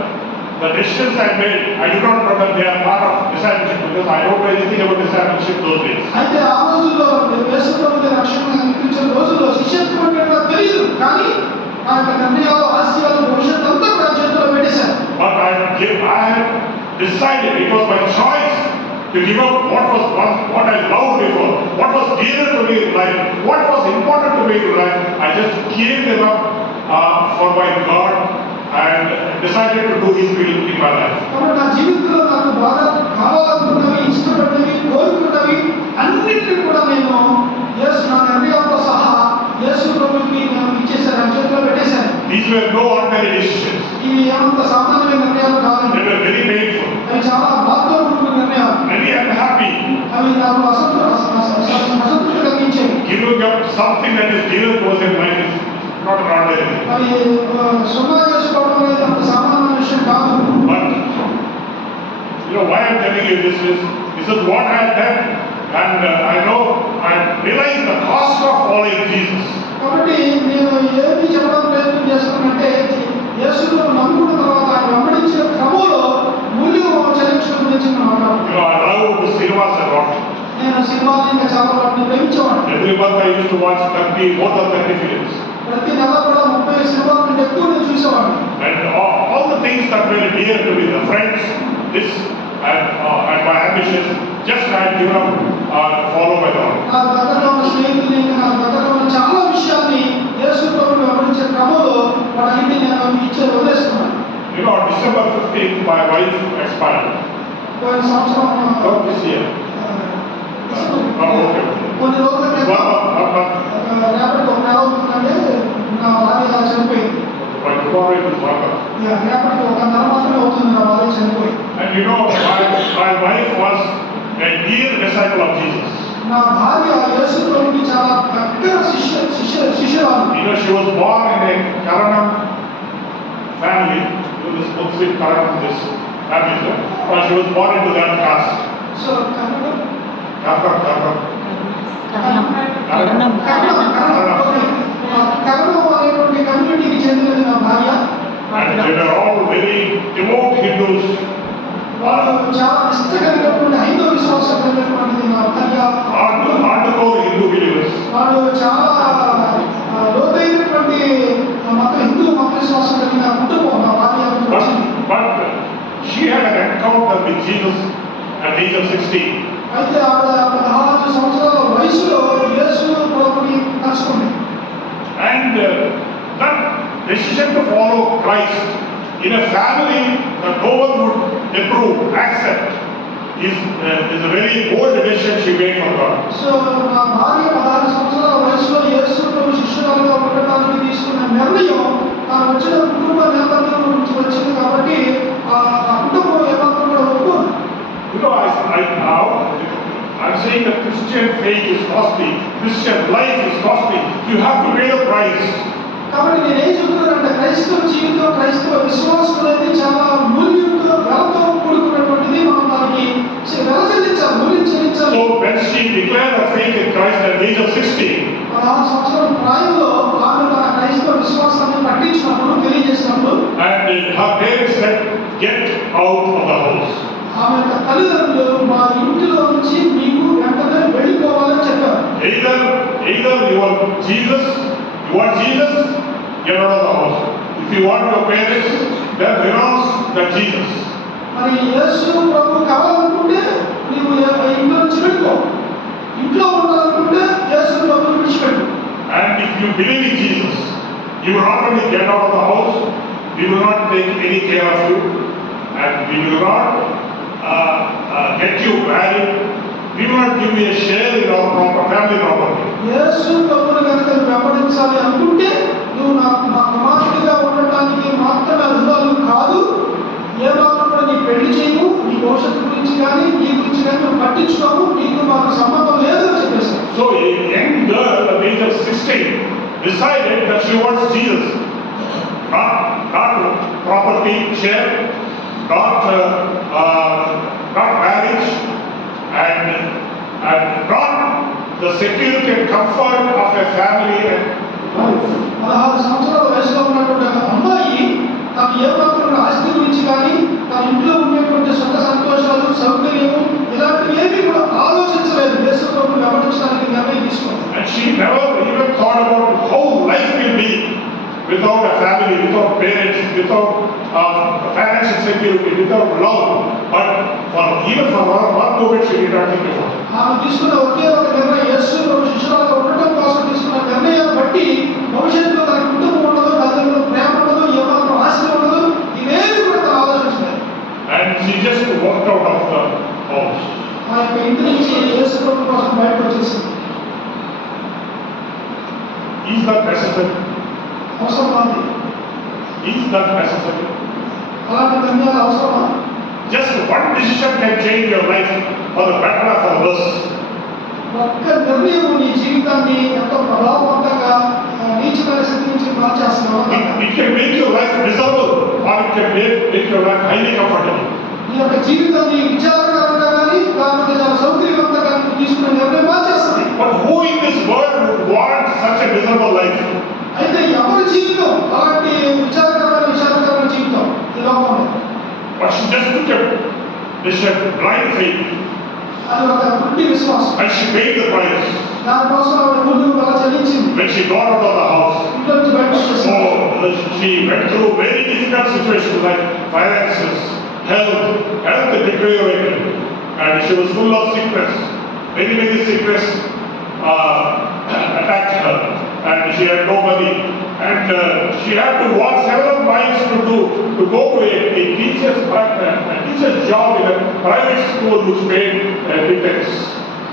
the decisions I made, I do not know that they are part of discipleship because I don't know anything about discipleship those days. అయితే ఆ రోజుల్లో యేసు ప్రభువుని రక్షణగా అంగీకరించిన రోజుల్లో శిష్యత్వం అంటే నాకు తెలియదు, కానీ ఆ యొక్క నిర్ణయాలు, ఆశయాలు, భవిష్యత్తు అంతా కూడా చేతిలో పెట్టేశాను. But I had decided, it was my choice to give up what I loved before, what was dear to me in life, what was important to me in life. I just gave them up for my God and decided to do His will in my life. కాబట్టి నా జీవితంలో నాకు బాగా కావాలనుకున్నవి, ఇష్టపడినవి, కోరుకున్నవి అన్నిటిని కూడా నేను యేసు నా నిర్ణయాలతో సహా యేసు ప్రభువుకి నేను ఇచ్చేసాను, నా చేతిలో పెట్టేశాను. These were no ordinary decisions. ఇవి ఏమంత సామాన్యమైన నిర్ణయాలు కాదు. They were very painful. అవి చాలా బాధతో కూడిన నిర్ణయాలు. Very unhappy. అవి నాకు అసంతృప్తి కలిగించేవి. Giving up something that is dear to us in life is not an ordinary thing. అవి సున్నా చేసుకోవడం అనేది అంత సామాన్యమైన విషయం కాదు. But why I'm telling you this is what I have done, and I know I realize the cost of following Jesus. కాబట్టి నేను ఏమి చెప్పడం ప్రయత్నం చేస్తున్నానంటే యేసును నమ్ముకున్న తర్వాత ఆయన వెంబడించిన క్రమంలో మూల్యం చెల్లించడం గురించి మాట్లాడుతున్నాను. I love the cinemas a lot. నేను సినిమాని ఇంకా చాలా వాటిని ప్రేమించేవాడిని. Every month I used to watch more than 30 films. ప్రతి నెల కూడా 30 సినిమాల కంటే ఎక్కువ నేను చూసేవాడిని. And all the things that were dear to me, the friends, this and my ambitions, just I had given up to follow my Lord. నా దగ్గరలో ఉన్న స్నేహితుల్ని, నా దగ్గరలో ఉన్న చాలా విషయాల్ని యేసు ప్రభువుని వెంబడించే క్రమంలో వాటన్నిటిని నేను వదిలేస్తున్నాను. On December 15th, my wife expired. పోయిన సంవత్సరం This year. Okay. కొన్ని రోజుల క్రితం రేపటికి ఒక నెల అవుతుందంటే నా భార్య చనిపోయింది. But tomorrow it is one month. రేపటికి ఒక నెల మాత్రమే అవుతుంది నా భార్య చనిపోయింది. And my wife was a dear disciple of Jesus. నా భార్య యేసు ప్రభువుకి చాలా దగ్గర శిష్యురాలు. She was born in a Karanam family. This Muslim Karanam, this family. She was born into that caste. So Karanam. కరణం అనేటువంటి కమ్యూనిటీకి చెందినది నా భార్య. And they were all very devout Hindus. వాళ్ళు చాలా నిష్ఠగలిగినటువంటి హైందవ విశ్వాసం కలిగినటువంటిది నా భార్య. Hardcore Hindu believers. వాళ్ళు చాలా లోతైనటువంటి హిందూ మత విశ్వాసం కలిగిన కుటుంబం నా భార్య. But she had an encounter with Jesus at the age of 16. అయితే ఆవిడ 16 సంవత్సరాల వయసులో యేసు ప్రభువుని కలుసుకుంది. And that decision to follow Christ in a family that no one would approve, accept, is a very bold decision she made for God. So నా భార్య 16 సంవత్సరాల వయసులో యేసు ప్రభు శిష్యురాలుగా ఉండటానికి తీసుకున్న నిర్ణయం తాను వచ్చిన కుటుంబ నేపథ్యం నుంచి వచ్చింది కాబట్టి ఆ కుటుంబం ఏమాత్రం కూడా ఒప్పుకోదు. I'm saying that Christian faith is costly, Christian life is costly. You have to pay the price. కాబట్టి నేను ఏం చెప్తున్నానంటే క్రైస్తవ జీవితం, క్రైస్తవ విశ్వాసం అనేది చాలా మూల్యంతో, వెలతో కూడుకున్నటువంటిది. మనం దానికి వెల చెల్లించాలి, మూల్యం చెల్లించాలి. So when she declared her faith in Christ at the age of 16, 16 సంవత్సరాల ప్రాయంలో ఆమె తన క్రైస్తవ విశ్వాసాన్ని ప్రకటించినప్పుడు, తెలియజేసినప్పుడు, and her parents said, "Get out of the house." ఆమె యొక్క తల్లిదండ్రులు మా ఇంటిలో నుంచి మీకు వెంటనే వెళ్ళిపోవాలని చెప్పారు. Either you want Jesus, get out of the house. If you want your parents, then renounce that Jesus. మరి యేసు ప్రభు కావాలనుకుంటే నీవు ఇంట్లో నుంచి వెళ్ళిపో, ఇంట్లో ఉండాలనుకుంటే యేసు ప్రభువుని విడిచిపెట్టు. And if you believe in Jesus, you will not only get out of the house, we will not take any care of you, and we will not get you married. We will not give you a share in our family property. యేసు ప్రభువుని కనుక వెంబడించాలి అనుకుంటే నువ్వు నా కుమార్తెగా ఉండటానికి మాత్రమే అర్హురాలు కాదు. ఏ మాత్రం కూడా నీ పెళ్లి చేయము, నీ భవిష్యత్తు గురించి కానీ నీ గురించి కానీ నువ్వు పట్టించుకోము, నీకు మాకు సంబంధం లేదు అని చెప్పేసి. So a young girl at the age of 16 decided that she wants Jesus. Not property share, not marriage, and not the security and comfort of a family and life. 16 సంవత్సరాల వయసులో ఉన్నటువంటి అమ్మాయి తను ఏ మాత్రం ఆస్తి గురించి కానీ ఇంట్లో ఉండేటువంటి సుఖ సంతోషాలు, సౌకర్యము ఇలాంటివి ఏమీ కూడా ఆలోచించలేదు. యేసు ప్రభువుని వెంబడించడానికి నిర్ణయం తీసుకుంది. And she never even thought about how life will be without a family, without parents, without financial security, without love. But even for one moment she did not think about it. ఆమె తీసుకున్న ఒకే ఒక నిర్ణయం, యేసు ప్రభు శిష్యురాలుగా ఉండటం కోసం తీసుకున్న నిర్ణయాన్ని బట్టి భవిష్యత్తులో తన కుటుంబం ఉండదు, తల్లిదండ్రులు ప్రేమ ఉండదు, ఏమాత్రం ఆశ ఉండదు, ఇవేమి కూడా తను ఆలోచించలేదు. And she just walked out of the house. ఆ యొక్క ఇంటి నుంచి యేసు ప్రభు కోసం బయటకు వచ్చేసింది. Is that necessary? అవసరమా? Is that necessary? అలాంటి నిర్ణయాలు అవసరమా? Just one decision can change your life for the better or for the worse. ఒక్క నిర్ణయం నీ జీవితాన్ని ఎంతో ప్రభావవంతంగా నీచమైన స్థితి నుంచి మార్చేస్తున్నావు. It can make your life miserable or it can make your life highly comfortable. నీ యొక్క జీవితాన్ని విచారకరంగా కానీ లేకపోతే చాలా సౌకర్యవంతంగా తీసుకునే నిర్ణయం మార్చేస్తుంది. But who in this world would want such a miserable life? అయితే ఎవరి జీవితం అలాంటి విచారకరమైన జీవితం ఈ లోకంలో? But she just took a decision, blind faith, అది ఒక గుడ్డి విశ్వాసం. and she paid the price. దానికోసం ఆవిడ ముందు అలా చెల్లించింది. When she got out of the house, ఇంట్లో నుంచి బయటకు వచ్చేసింది. she went through very difficult situations like finances, health deteriorated, and she was full of sickness. Many sickness attacked her, and she had no money, and she had to walk several miles to go to a teacher's job in a private school which paid pittance.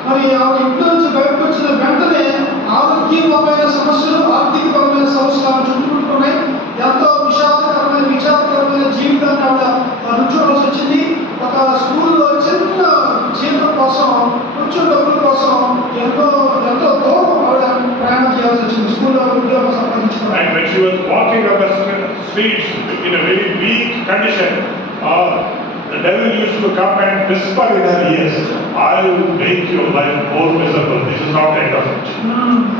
మరి ఆవిడ ఇంట్లో నుంచి బయటకు వచ్చిన వెంటనే ఆరోగ్యపరమైన సమస్యలు, ఆర్థికపరమైన సమస్యలు చుట్టుకుంటున్నాయి. ఎంతో విచారకరమైన జీవితాన్ని ఆవిడ రుచి వచ్చింది. ఒక స్కూల్లో చిన్న జీవితం కోసం, కొంచెం డబ్బుల కోసం ఎంతో దూరం ఆవిడ ప్రయాణం చేయాల్సి వచ్చింది స్కూల్లో ఉద్యోగం సంపాదించుకోవడానికి. And when she was walking on the streets in a very weak condition, the devil used to come and whisper in her ears, I will make your life more miserable. This is not the end of it.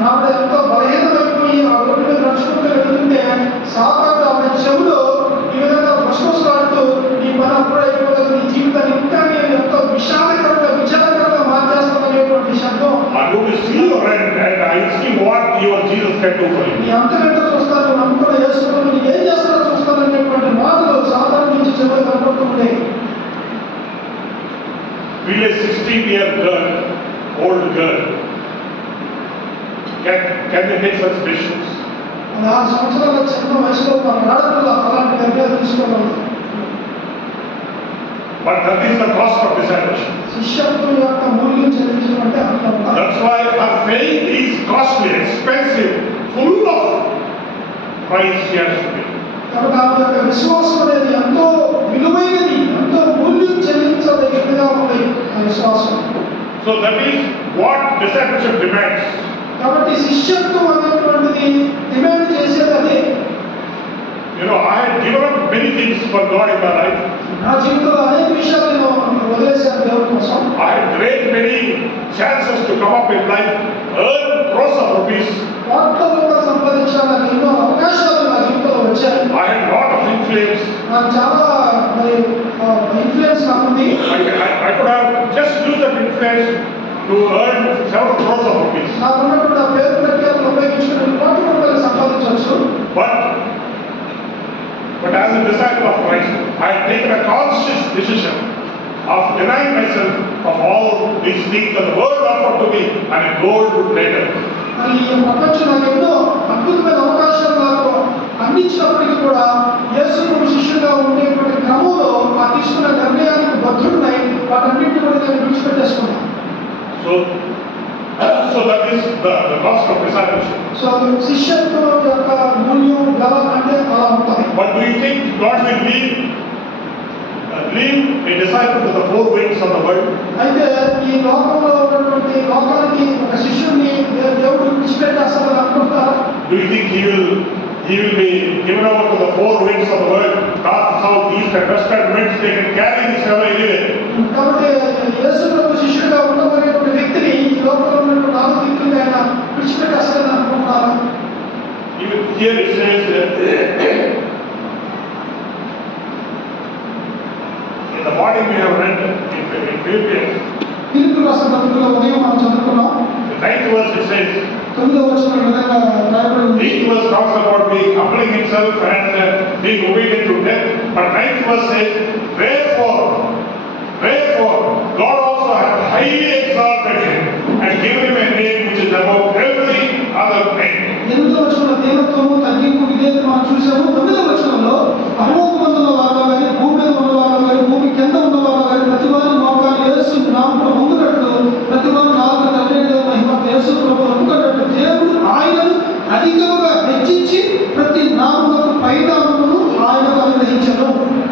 ఆవిడ ఎంతో బలహీనమైపోయి ఆ road మీద నడుచుకుంటూ వెళ్తుంటే సాతానుడు ఆవిడ చెవులో ఈ విధంగా ప్రశ్నిస్తాడుతూ, నీ పని అప్పుడే అయిపోలేదు, నీ జీవితాన్ని ఇంకా నేను ఎంతో విచారకరంగా మార్చేస్తాననేటువంటి శబ్దం. I go to see your end and I will see what your Jesus can do for you. నీ అంతకంటే చూస్తాను, నమ్ముకున్న యేసు ప్రభువు నీకు ఏం చేస్తారో చూస్తాను అనేటువంటి మాటలు సాతాను నుంచి చెవులు కనపడుతుంటాయి. Will a 16-year girl, old girl, can they make such decisions? 4 సంవత్సరాల చిన్న వయసులో మన ఆడపిల్ల అలాంటి నిర్ణయాలు తీసుకోవాలి. But that is the cost of discipleship. శిష్యత్వం యొక్క మూల్యం చెల్లించడం అంటే అర్థం. That's why her faith is costly, expensive, full of price she has to pay. కాబట్టి ఆమె యొక్క విశ్వాసం అనేది ఎంతో విలువైనది, ఎంతో మూల్యం చెల్లించదగినదిగా ఉంది ఆ విశ్వాసం. So that is what discipleship demands. కాబట్టి శిష్యత్వం అనేటువంటిది డిమాండ్ చేసేది అదే. You know, I had given up many things for God in my life. నా జీవితంలో అనేక విషయాలు నేను వదిలేశాను దేవుడి కోసం. I had great many chances to come up in life, earn crores of rupees. కోట్ల రూపాయలు సంపాదించాలని ఎన్నో అవకాశాలు నా జీవితంలో వచ్చాయి. I had lot of influence. నాకు చాలా ఇన్ఫ్లుయెన్స్ నాకుంది. I could have just used that influence to earn several crores of rupees. నాకున్నటువంటి ఆ పేరు ప్రఖ్యాతులు ఉపయోగించుకుని కోట్ల రూపాయలు సంపాదించవచ్చు. But as a disciple of Christ, I had taken a conscious decision of denying myself of all these things that the world offered to me and a gold would later. మరి ఈ ప్రపంచం నాకు ఎన్నో అద్భుతమైన అవకాశాలు నాకు అందించినప్పటికీ కూడా యేసు ప్రభు శిష్యుగా ఉండేటువంటి క్రమంలో ఆ తీసుకున్న నిర్ణయానికి బద్ధుడున్నాయి, వాటన్నింటినీ కూడా నేను విడిచిపెట్టేసుకున్నాను. So that is the cost of discipleship. So శిష్యత్వం యొక్క మూల్యం ఎలా అంటే అలా ఉంటుంది. But do you think God will leave a disciple to the four winds of the world? అయితే ఈ లోకంలో ఉన్నటువంటి లోకానికి ఒక శిష్యుడిని దేవుడు విడిచిపెట్టేస్తారని అనుకుంటారా? Do you think he will be given over to the four winds of the world, north, south, east and western winds? They can carry this fellow anywhere. కాబట్టి యేసు ప్రభు శిష్యుడిగా ఉండబోయేటువంటి వ్యక్తిని ఈ లోకంలో ఉన్నటువంటి 4 దిక్కులు ఆయన విడిచిపెట్టేస్తారని అనుకుంటున్నారా? Even here it says that have read in Philippians, ఫిలిప్పీయులకు రాసిన పత్రికలో ఉదయం మనం చదువుకున్నాం. the 9th verse it says, 9వ వచనం ఈ విధంగా రాయబడి ఉంది. 8th verse talks about being humbling himself and being obedient to death. But 9th verse says, wherefore, God also hath highly exalted him and given him a name which is above every other name. 8వ వచనంలో దేవత్వము, తగ్గింపు, విధేయత మనం చూసాము. 9వ వచనంలో పరలోకమందున్న వారిలో కానీ, భూమి మీద ఉన్న వారిలో కానీ, భూమి కింద ఉన్న వారిలో కానీ, ప్రతి వారి మోకాలు యేసు నామమున వంగునట్లు, ప్రతి వారి నాలుగు తండ్రి అయిన మహిమ యేసు ప్రభువును వంగునట్లు దేవుడు ఆయనను అధికముగా హెచ్చించి ప్రతి నామమునకు పైనామమును ఆయనకు అనుగ్రహించెను.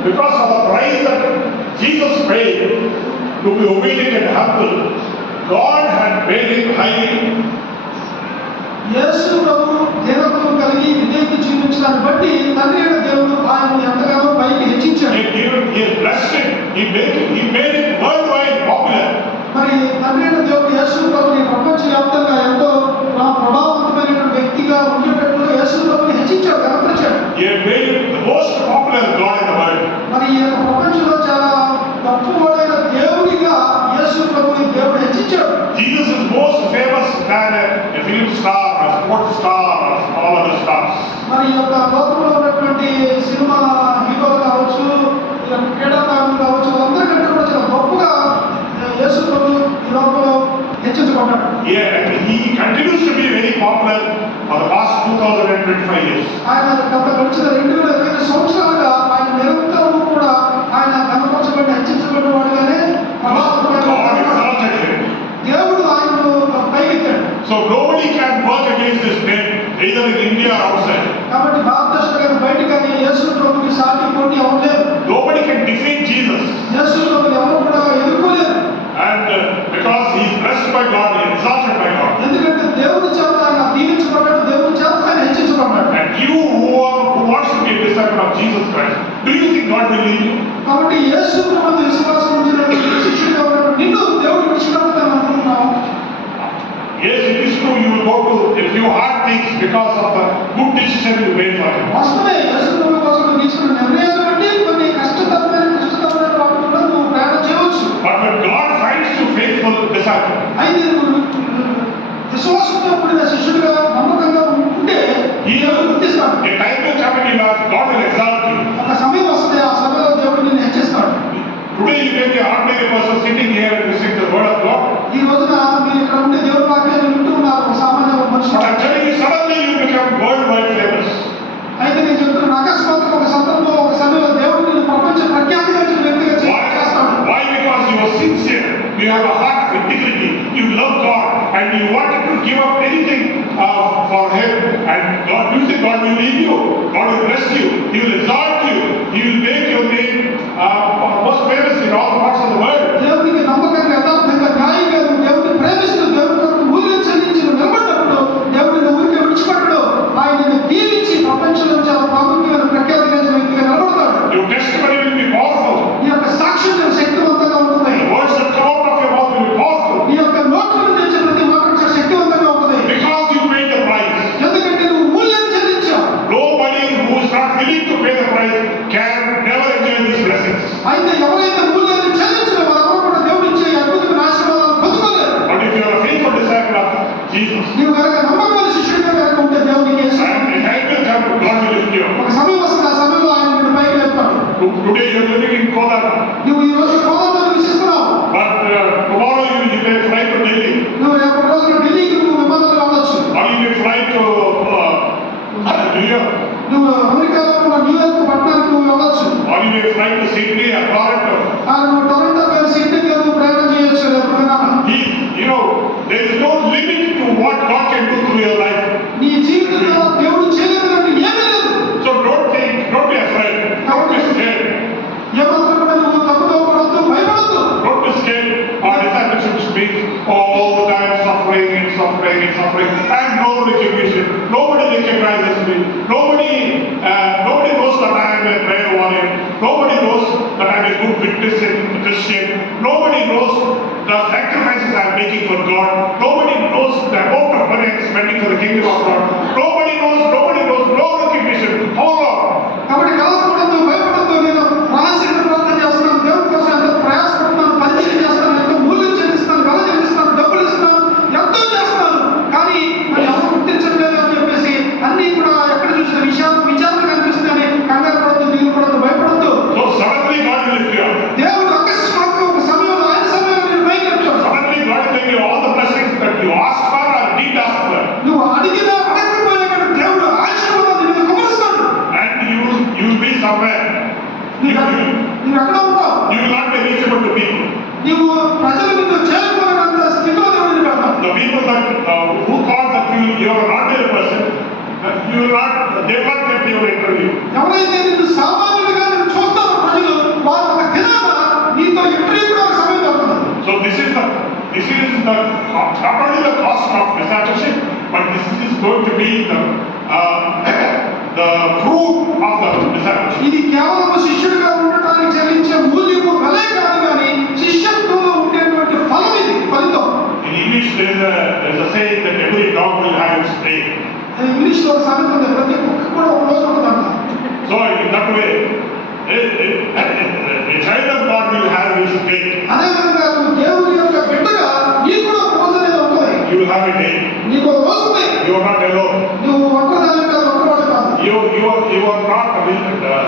Because of the price that Jesus paid to be obedient and humble, God had made him highly. యేసు ప్రభు దేవత్వం కలిగి విధేయత చూపించడాన్ని బట్టి తండ్రి అయిన దేవుడు ఆయన ఎంతగానో పైకి హెచ్చించాడు. He blessed him. He made him worldwide popular. మరి తండ్రి అయిన దేవుడు యేసు ప్రభుని ప్రపంచవ్యాప్తంగా ఎంతో ప్రభావవంతమైనటువంటి వ్యక్తిగా ఉండేటట్లు యేసు ప్రభుని హెచ్చించాడు, కనపరిచాడు. He made him the most popular God in the world. మరి ఈ యొక్క ప్రపంచంలో చాలా గొప్పవాడైన దేవుడిగా యేసు ప్రభుని దేవుడు హెచ్చించాడు. Jesus is most famous than a film star, a sports star, or all other stars. మరి ఈ యొక్క లోకంలో ఉన్నటువంటి సినిమా హీరోలు కావచ్చు, ఈ యొక్క క్రీడాకారులు కావచ్చు, అందరికంటే కూడా చాలా గొప్పగా యేసు ప్రభు ఈ లోకంలో హెచ్చించబడ్డాడు. Yeah, and he continues to be very popular for the past 2025 years. ఆయన గత గడిచిన 2025 సంవత్సరాలుగా ఆయన నిరంతరం కూడా ఆయన కనపరచబడి హెచ్చించబడిన వాడుగానే God exalted him. దేవుడు ఆయనను పైకెత్తాడు. So nobody can work against this name, either in India or outside. కాబట్టి భారతదేశంలో కానీ బయట కానీ యేసు ప్రభుకి సాటి పోటీ ఎవరు లేరు. Nobody can defeat Jesus. యేసు ప్రభుని ఎవరు కూడా ఎదుర్కోలేరు. And because he is blessed by God, he is exalted by God. ఎందుకంటే దేవుడి చేత ఆయన దీవించబడ్డాడు, దేవుడి చేత ఆయన హెచ్చించబడ్డాడు. And you who wants to be a disciple of Jesus Christ, do you think God will leave you? కాబట్టి యేసు ప్రభువుని విశ్వాసం ఉంచినటువంటి శిష్యుడిగా ఉన్నటువంటి నిన్ను దేవుడు విడిచిపెడతాను అనుకుంటున్నావు. Yes, it is true, you will go to a few hard things because of the good decision you made for him. వాస్తవమే, యేసు ప్రభు కోసం నువ్వు తీసుకున్న నిర్ణయాలు బట్టి కొన్ని కష్టతరమైన వాటి కూడా నువ్వు ప్రయాణం చేయవచ్చు. But when God finds you faithful disciple, అయితే నువ్వు విశ్వాసంతో కూడిన శిష్యుడిగా నమ్మకంగా ఉంటే he దేవుడు గుర్తిస్తాడు. a time will come in your life, God will exalt you. ఒక సమయం వస్తుంది, ఆ సమయంలో దేవుడు నిన్ను హెచ్చిస్తాడు. Today you may be an ordinary person sitting here and listening to the word of God. ఈ రోజున మీరు ఇక్కడ ఉండే దేవుడి వాక్యాన్ని వింటూ ఉన్నారు, ఒక సామాన్య మనుషులు. But I'm telling you, suddenly you become worldwide famous. అయితే నేను చెప్తున్నాను, అకస్మాత్తుగా ఒక సందర్భంలో ఒక సమయంలో దేవుడు నిన్ను ప్రపంచ ప్రఖ్యాతిగాంచిన వ్యక్తిగా చేస్తాడు. Why? Because you are sincere. You have a heart of integrity. You love God and you wanted to give up anything for Him. And God, you think God will leave you? God will bless you. He will exalt you. He will make your name most famous in all parts of the world. దేవునికి నమ్మకంగా, యథార్థంగా, న్యాయంగా దేవుడిని ప్రేమిస్తూ దేవుడి కొరకు మూల్యం చెల్లించి నిలబడ్డప్పుడు దేవుడిని ఊరికే విడిచిపెట్టడు. ఆయనను దీవించి ప్రపంచంలో చాలా ప్రాముఖ్యమైన ప్రఖ్యాతిగాంచిన వ్యక్తిగా నిలబడతాడు. Your testimony will be powerful. ఈ యొక్క సాక్ష్యం శక్తివంతంగా ఉంటుంది. The words that come out of your mouth will be powerful. ఈ యొక్క నోట్ల నుంచి వచ్చే ప్రతి మాట శక్తివంతంగా ఉంటుంది. Because you paid the price. ఎందుకంటే నువ్వు మూల్యం చెల్లించావు. Nobody who is not willing to pay the price can never enjoy these blessings. అయితే ఎవరైతే మూల్యాన్ని చెల్లించిన వారెవరూ కూడా దేవుడు ఇచ్చే అద్భుతమైన ఆశీర్వాదాలను పొందుకోలేరు. But if you are a faithful disciple of Jesus, నీవు కనుక నమ్మకమైన శిష్యుడిగా కనుక ఉంటే దేవునికి and the time will come, God will lift you up. ఒక సమయం వస్తుంది, ఆ సమయంలో ఆయన నిన్ను పైకి లేపుతాడు. Today you are living in Kolkata, నువ్వు ఈ రోజు కోదంలో నివసిస్తున్నావు. but tomorrow you may fly to Delhi, నువ్వు రేపు రోజున ఢిల్లీకి నువ్వు విమానంలో వెళ్ళొచ్చు. or you may fly to New York, నువ్వు అమెరికాలో ఉన్న న్యూయార్క్ పట్టణానికి నువ్వు వెళ్ళొచ్చు. or you may fly to Sydney or Toronto. నువ్వు టొరంటో కానీ సిడ్నీకి నువ్వు ప్రయాణం చేయొచ్చు ఎప్పుడైనా. You know, there is no limit to what God can do through your life. నీ జీవితంలో దేవుడు చేయలేదంటే ఏమీ లేదు. So don't be afraid, don't be scared. ఏమాత్రం కూడా నువ్వు తప్పుదో పడొద్దు, భయపడొద్దు. Don't be scared. Our discipleship means all the time suffering and no recognition. Nobody recognizes me. Nobody knows that I am a prayer warrior. Nobody knows that I am a good witness in Christian. Nobody knows the sacrifices I am making for God. Nobody knows the amount of money I am spending for the kingdom of God. Nobody knows, no recognition. How long? కాబట్టి కలవకూడదు, భయపడద్దు. నేను రహస్యంగా ప్రార్థన చేస్తున్నాను, దేవుడి కోసం ఎంత ప్రయాస who thought that you are an ordinary person, that you will not, they will not get your interview. ఎవరైతే నిన్ను సామాన్యుడిగా నిన్ను చూస్తారో ప్రజలు వారు ఒక దినాన నీతో ఇంటర్వ్యూ కూడా ఒక సమయం దొరుకుతుంది. So this is the not only the cost of discipleship, but this is going to be the fruit of the discipleship. ఇది కేవలం శిష్యుడిగా ఉండటానికి చెల్లించే మూల్యము వెలే కాదు కానీ శిష్యత్వంలో ఉండేటువంటి ఫలం ఇది, ఫలితం. In English there is a saying that every dog will have its day. English లో ఒక సామెత ఉంది, ప్రతి కుక్క కూడా ఒక రోజు ఉంటుందంట. So in that way, a child of God will have his day. అదే విధంగా నువ్వు దేవుని యొక్క బిడ్డగా నీకు కూడా ఒక రోజు అనేది ఉంటుంది. You will have a day. నీకు ఒక రోజు ఉంది. You are not alone. నువ్వు ఒక్కదాని కాదు, ఒక్కవాడు కాదు. You are not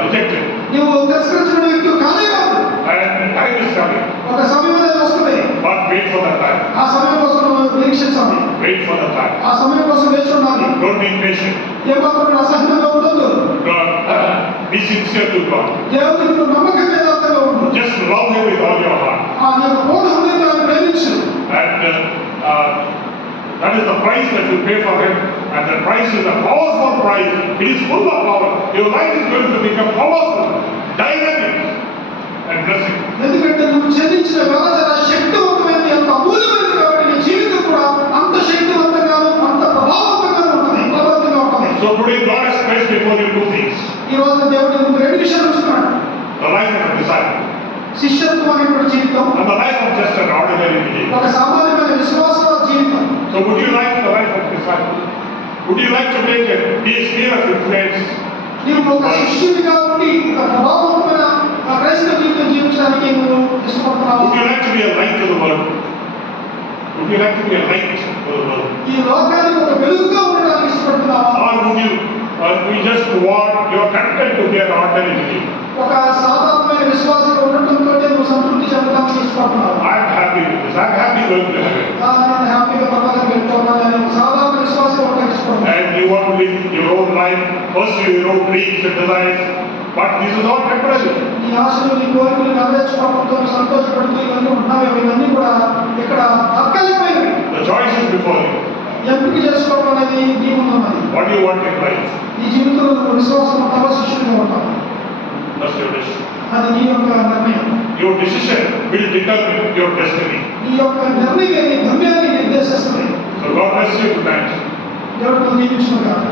rejected. నువ్వు తిరస్కరించిన వ్యక్తి కానే కాదు. And time is coming. ఒక సమయం అనేది వస్తుంది. But wait for that time. ఆ సమయం కోసం నువ్వు నిరీక్షించాలి. Wait for that time. ఆ సమయం కోసం వేచి ఉండాలి. Don't be impatient. ఏమాత్రం అసహనంగా ఉండొద్దు. Be sincere to God. దేవునికి నువ్వు నమ్మకం యథార్థంగా ఉండు. Just love Him with all your heart. ఆ నీ యొక్క పూర్ణ హృదయంతో ఆయన ప్రేమించు. And that is the price that you pay for Him. And the price is a powerful price. It is full of power. Your life is going to become powerful, dynamic, and blessing. ఎందుకంటే నువ్వు చెల్లించిన వెల చాలా శక్తివంతమైనది, అంత అమూల్యమైనది కాబట్టి నీ జీవితం కూడా అంత శక్తివంతంగాను అంత ప్రభావవంతంగాను ఉంటుంది, ప్రభావితంగా ఉంటుంది. So today God has placed before you two things. ఈ రోజు దేవుడు నీకు రెండు విషయాలు ఉంచుతున్నాడు. The life of a disciple. శిష్యత్వం అనేటువంటి జీవితం, And the life of just an ordinary believer. ఒక సామాన్యమైన విశ్వాస జీవితం. So would you like the life of a disciple? Would you like to make a sphere of influence? నీవు ఒక శిష్యుడిగా ఉండి ఒక ప్రభావవంతమైన క్రైస్తవ జీవితం జీవించడానికి నువ్వు ఇష్టపడుతున్నావు. Would you like to be a light to the world? Would you like to be a light to the world? ఈ లోకానికి ఒక వెలుగుగా ఉండడానికి ఇష్టపడుతున్నావా? Or would you just want, you are content to be an ordinary believer? ఒక సాధారణమైన విశ్వాసంగా ఉండటంతో నువ్వు సంతృప్తి చెందడానికి ఇష్టపడుతున్నావు. I am happy with this. I am happy going to heaven. నేను హ్యాపీగా పరలోకానికి వెళ్ళిపోతున్నాను అని ఒక సాధారణ విశ్వాసంగా ఉండడానికి ఇష్టపడుతున్నాను. And you want to live your own life, pursue your own dreams and desires. But this is all temporary. నీ ఆశలు నీ కోరికలు నెరవేర్చుకోవడంతో సంతోషపడుతూ ఇవన్నీ ఉన్నావు, ఇవన్నీ కూడా ఇక్కడ తాత్కాలికమైనవి. The choice is before you. ఎంపిక చేసుకోవడం అనేది నీ ముందు ఉన్నది. What do you want in life? నీ జీవితంలో నువ్వు విశ్వాసం ఉంటావా, శిష్యుడిగా ఉంటావా? That's your decision. అది నీ యొక్క నిర్ణయం. Your decision will determine your destiny. నీ యొక్క నిర్ణయం నీ గమ్యాన్ని నిర్దేశిస్తుంది. So God bless you tonight. దేవుడు దీవించును గాక.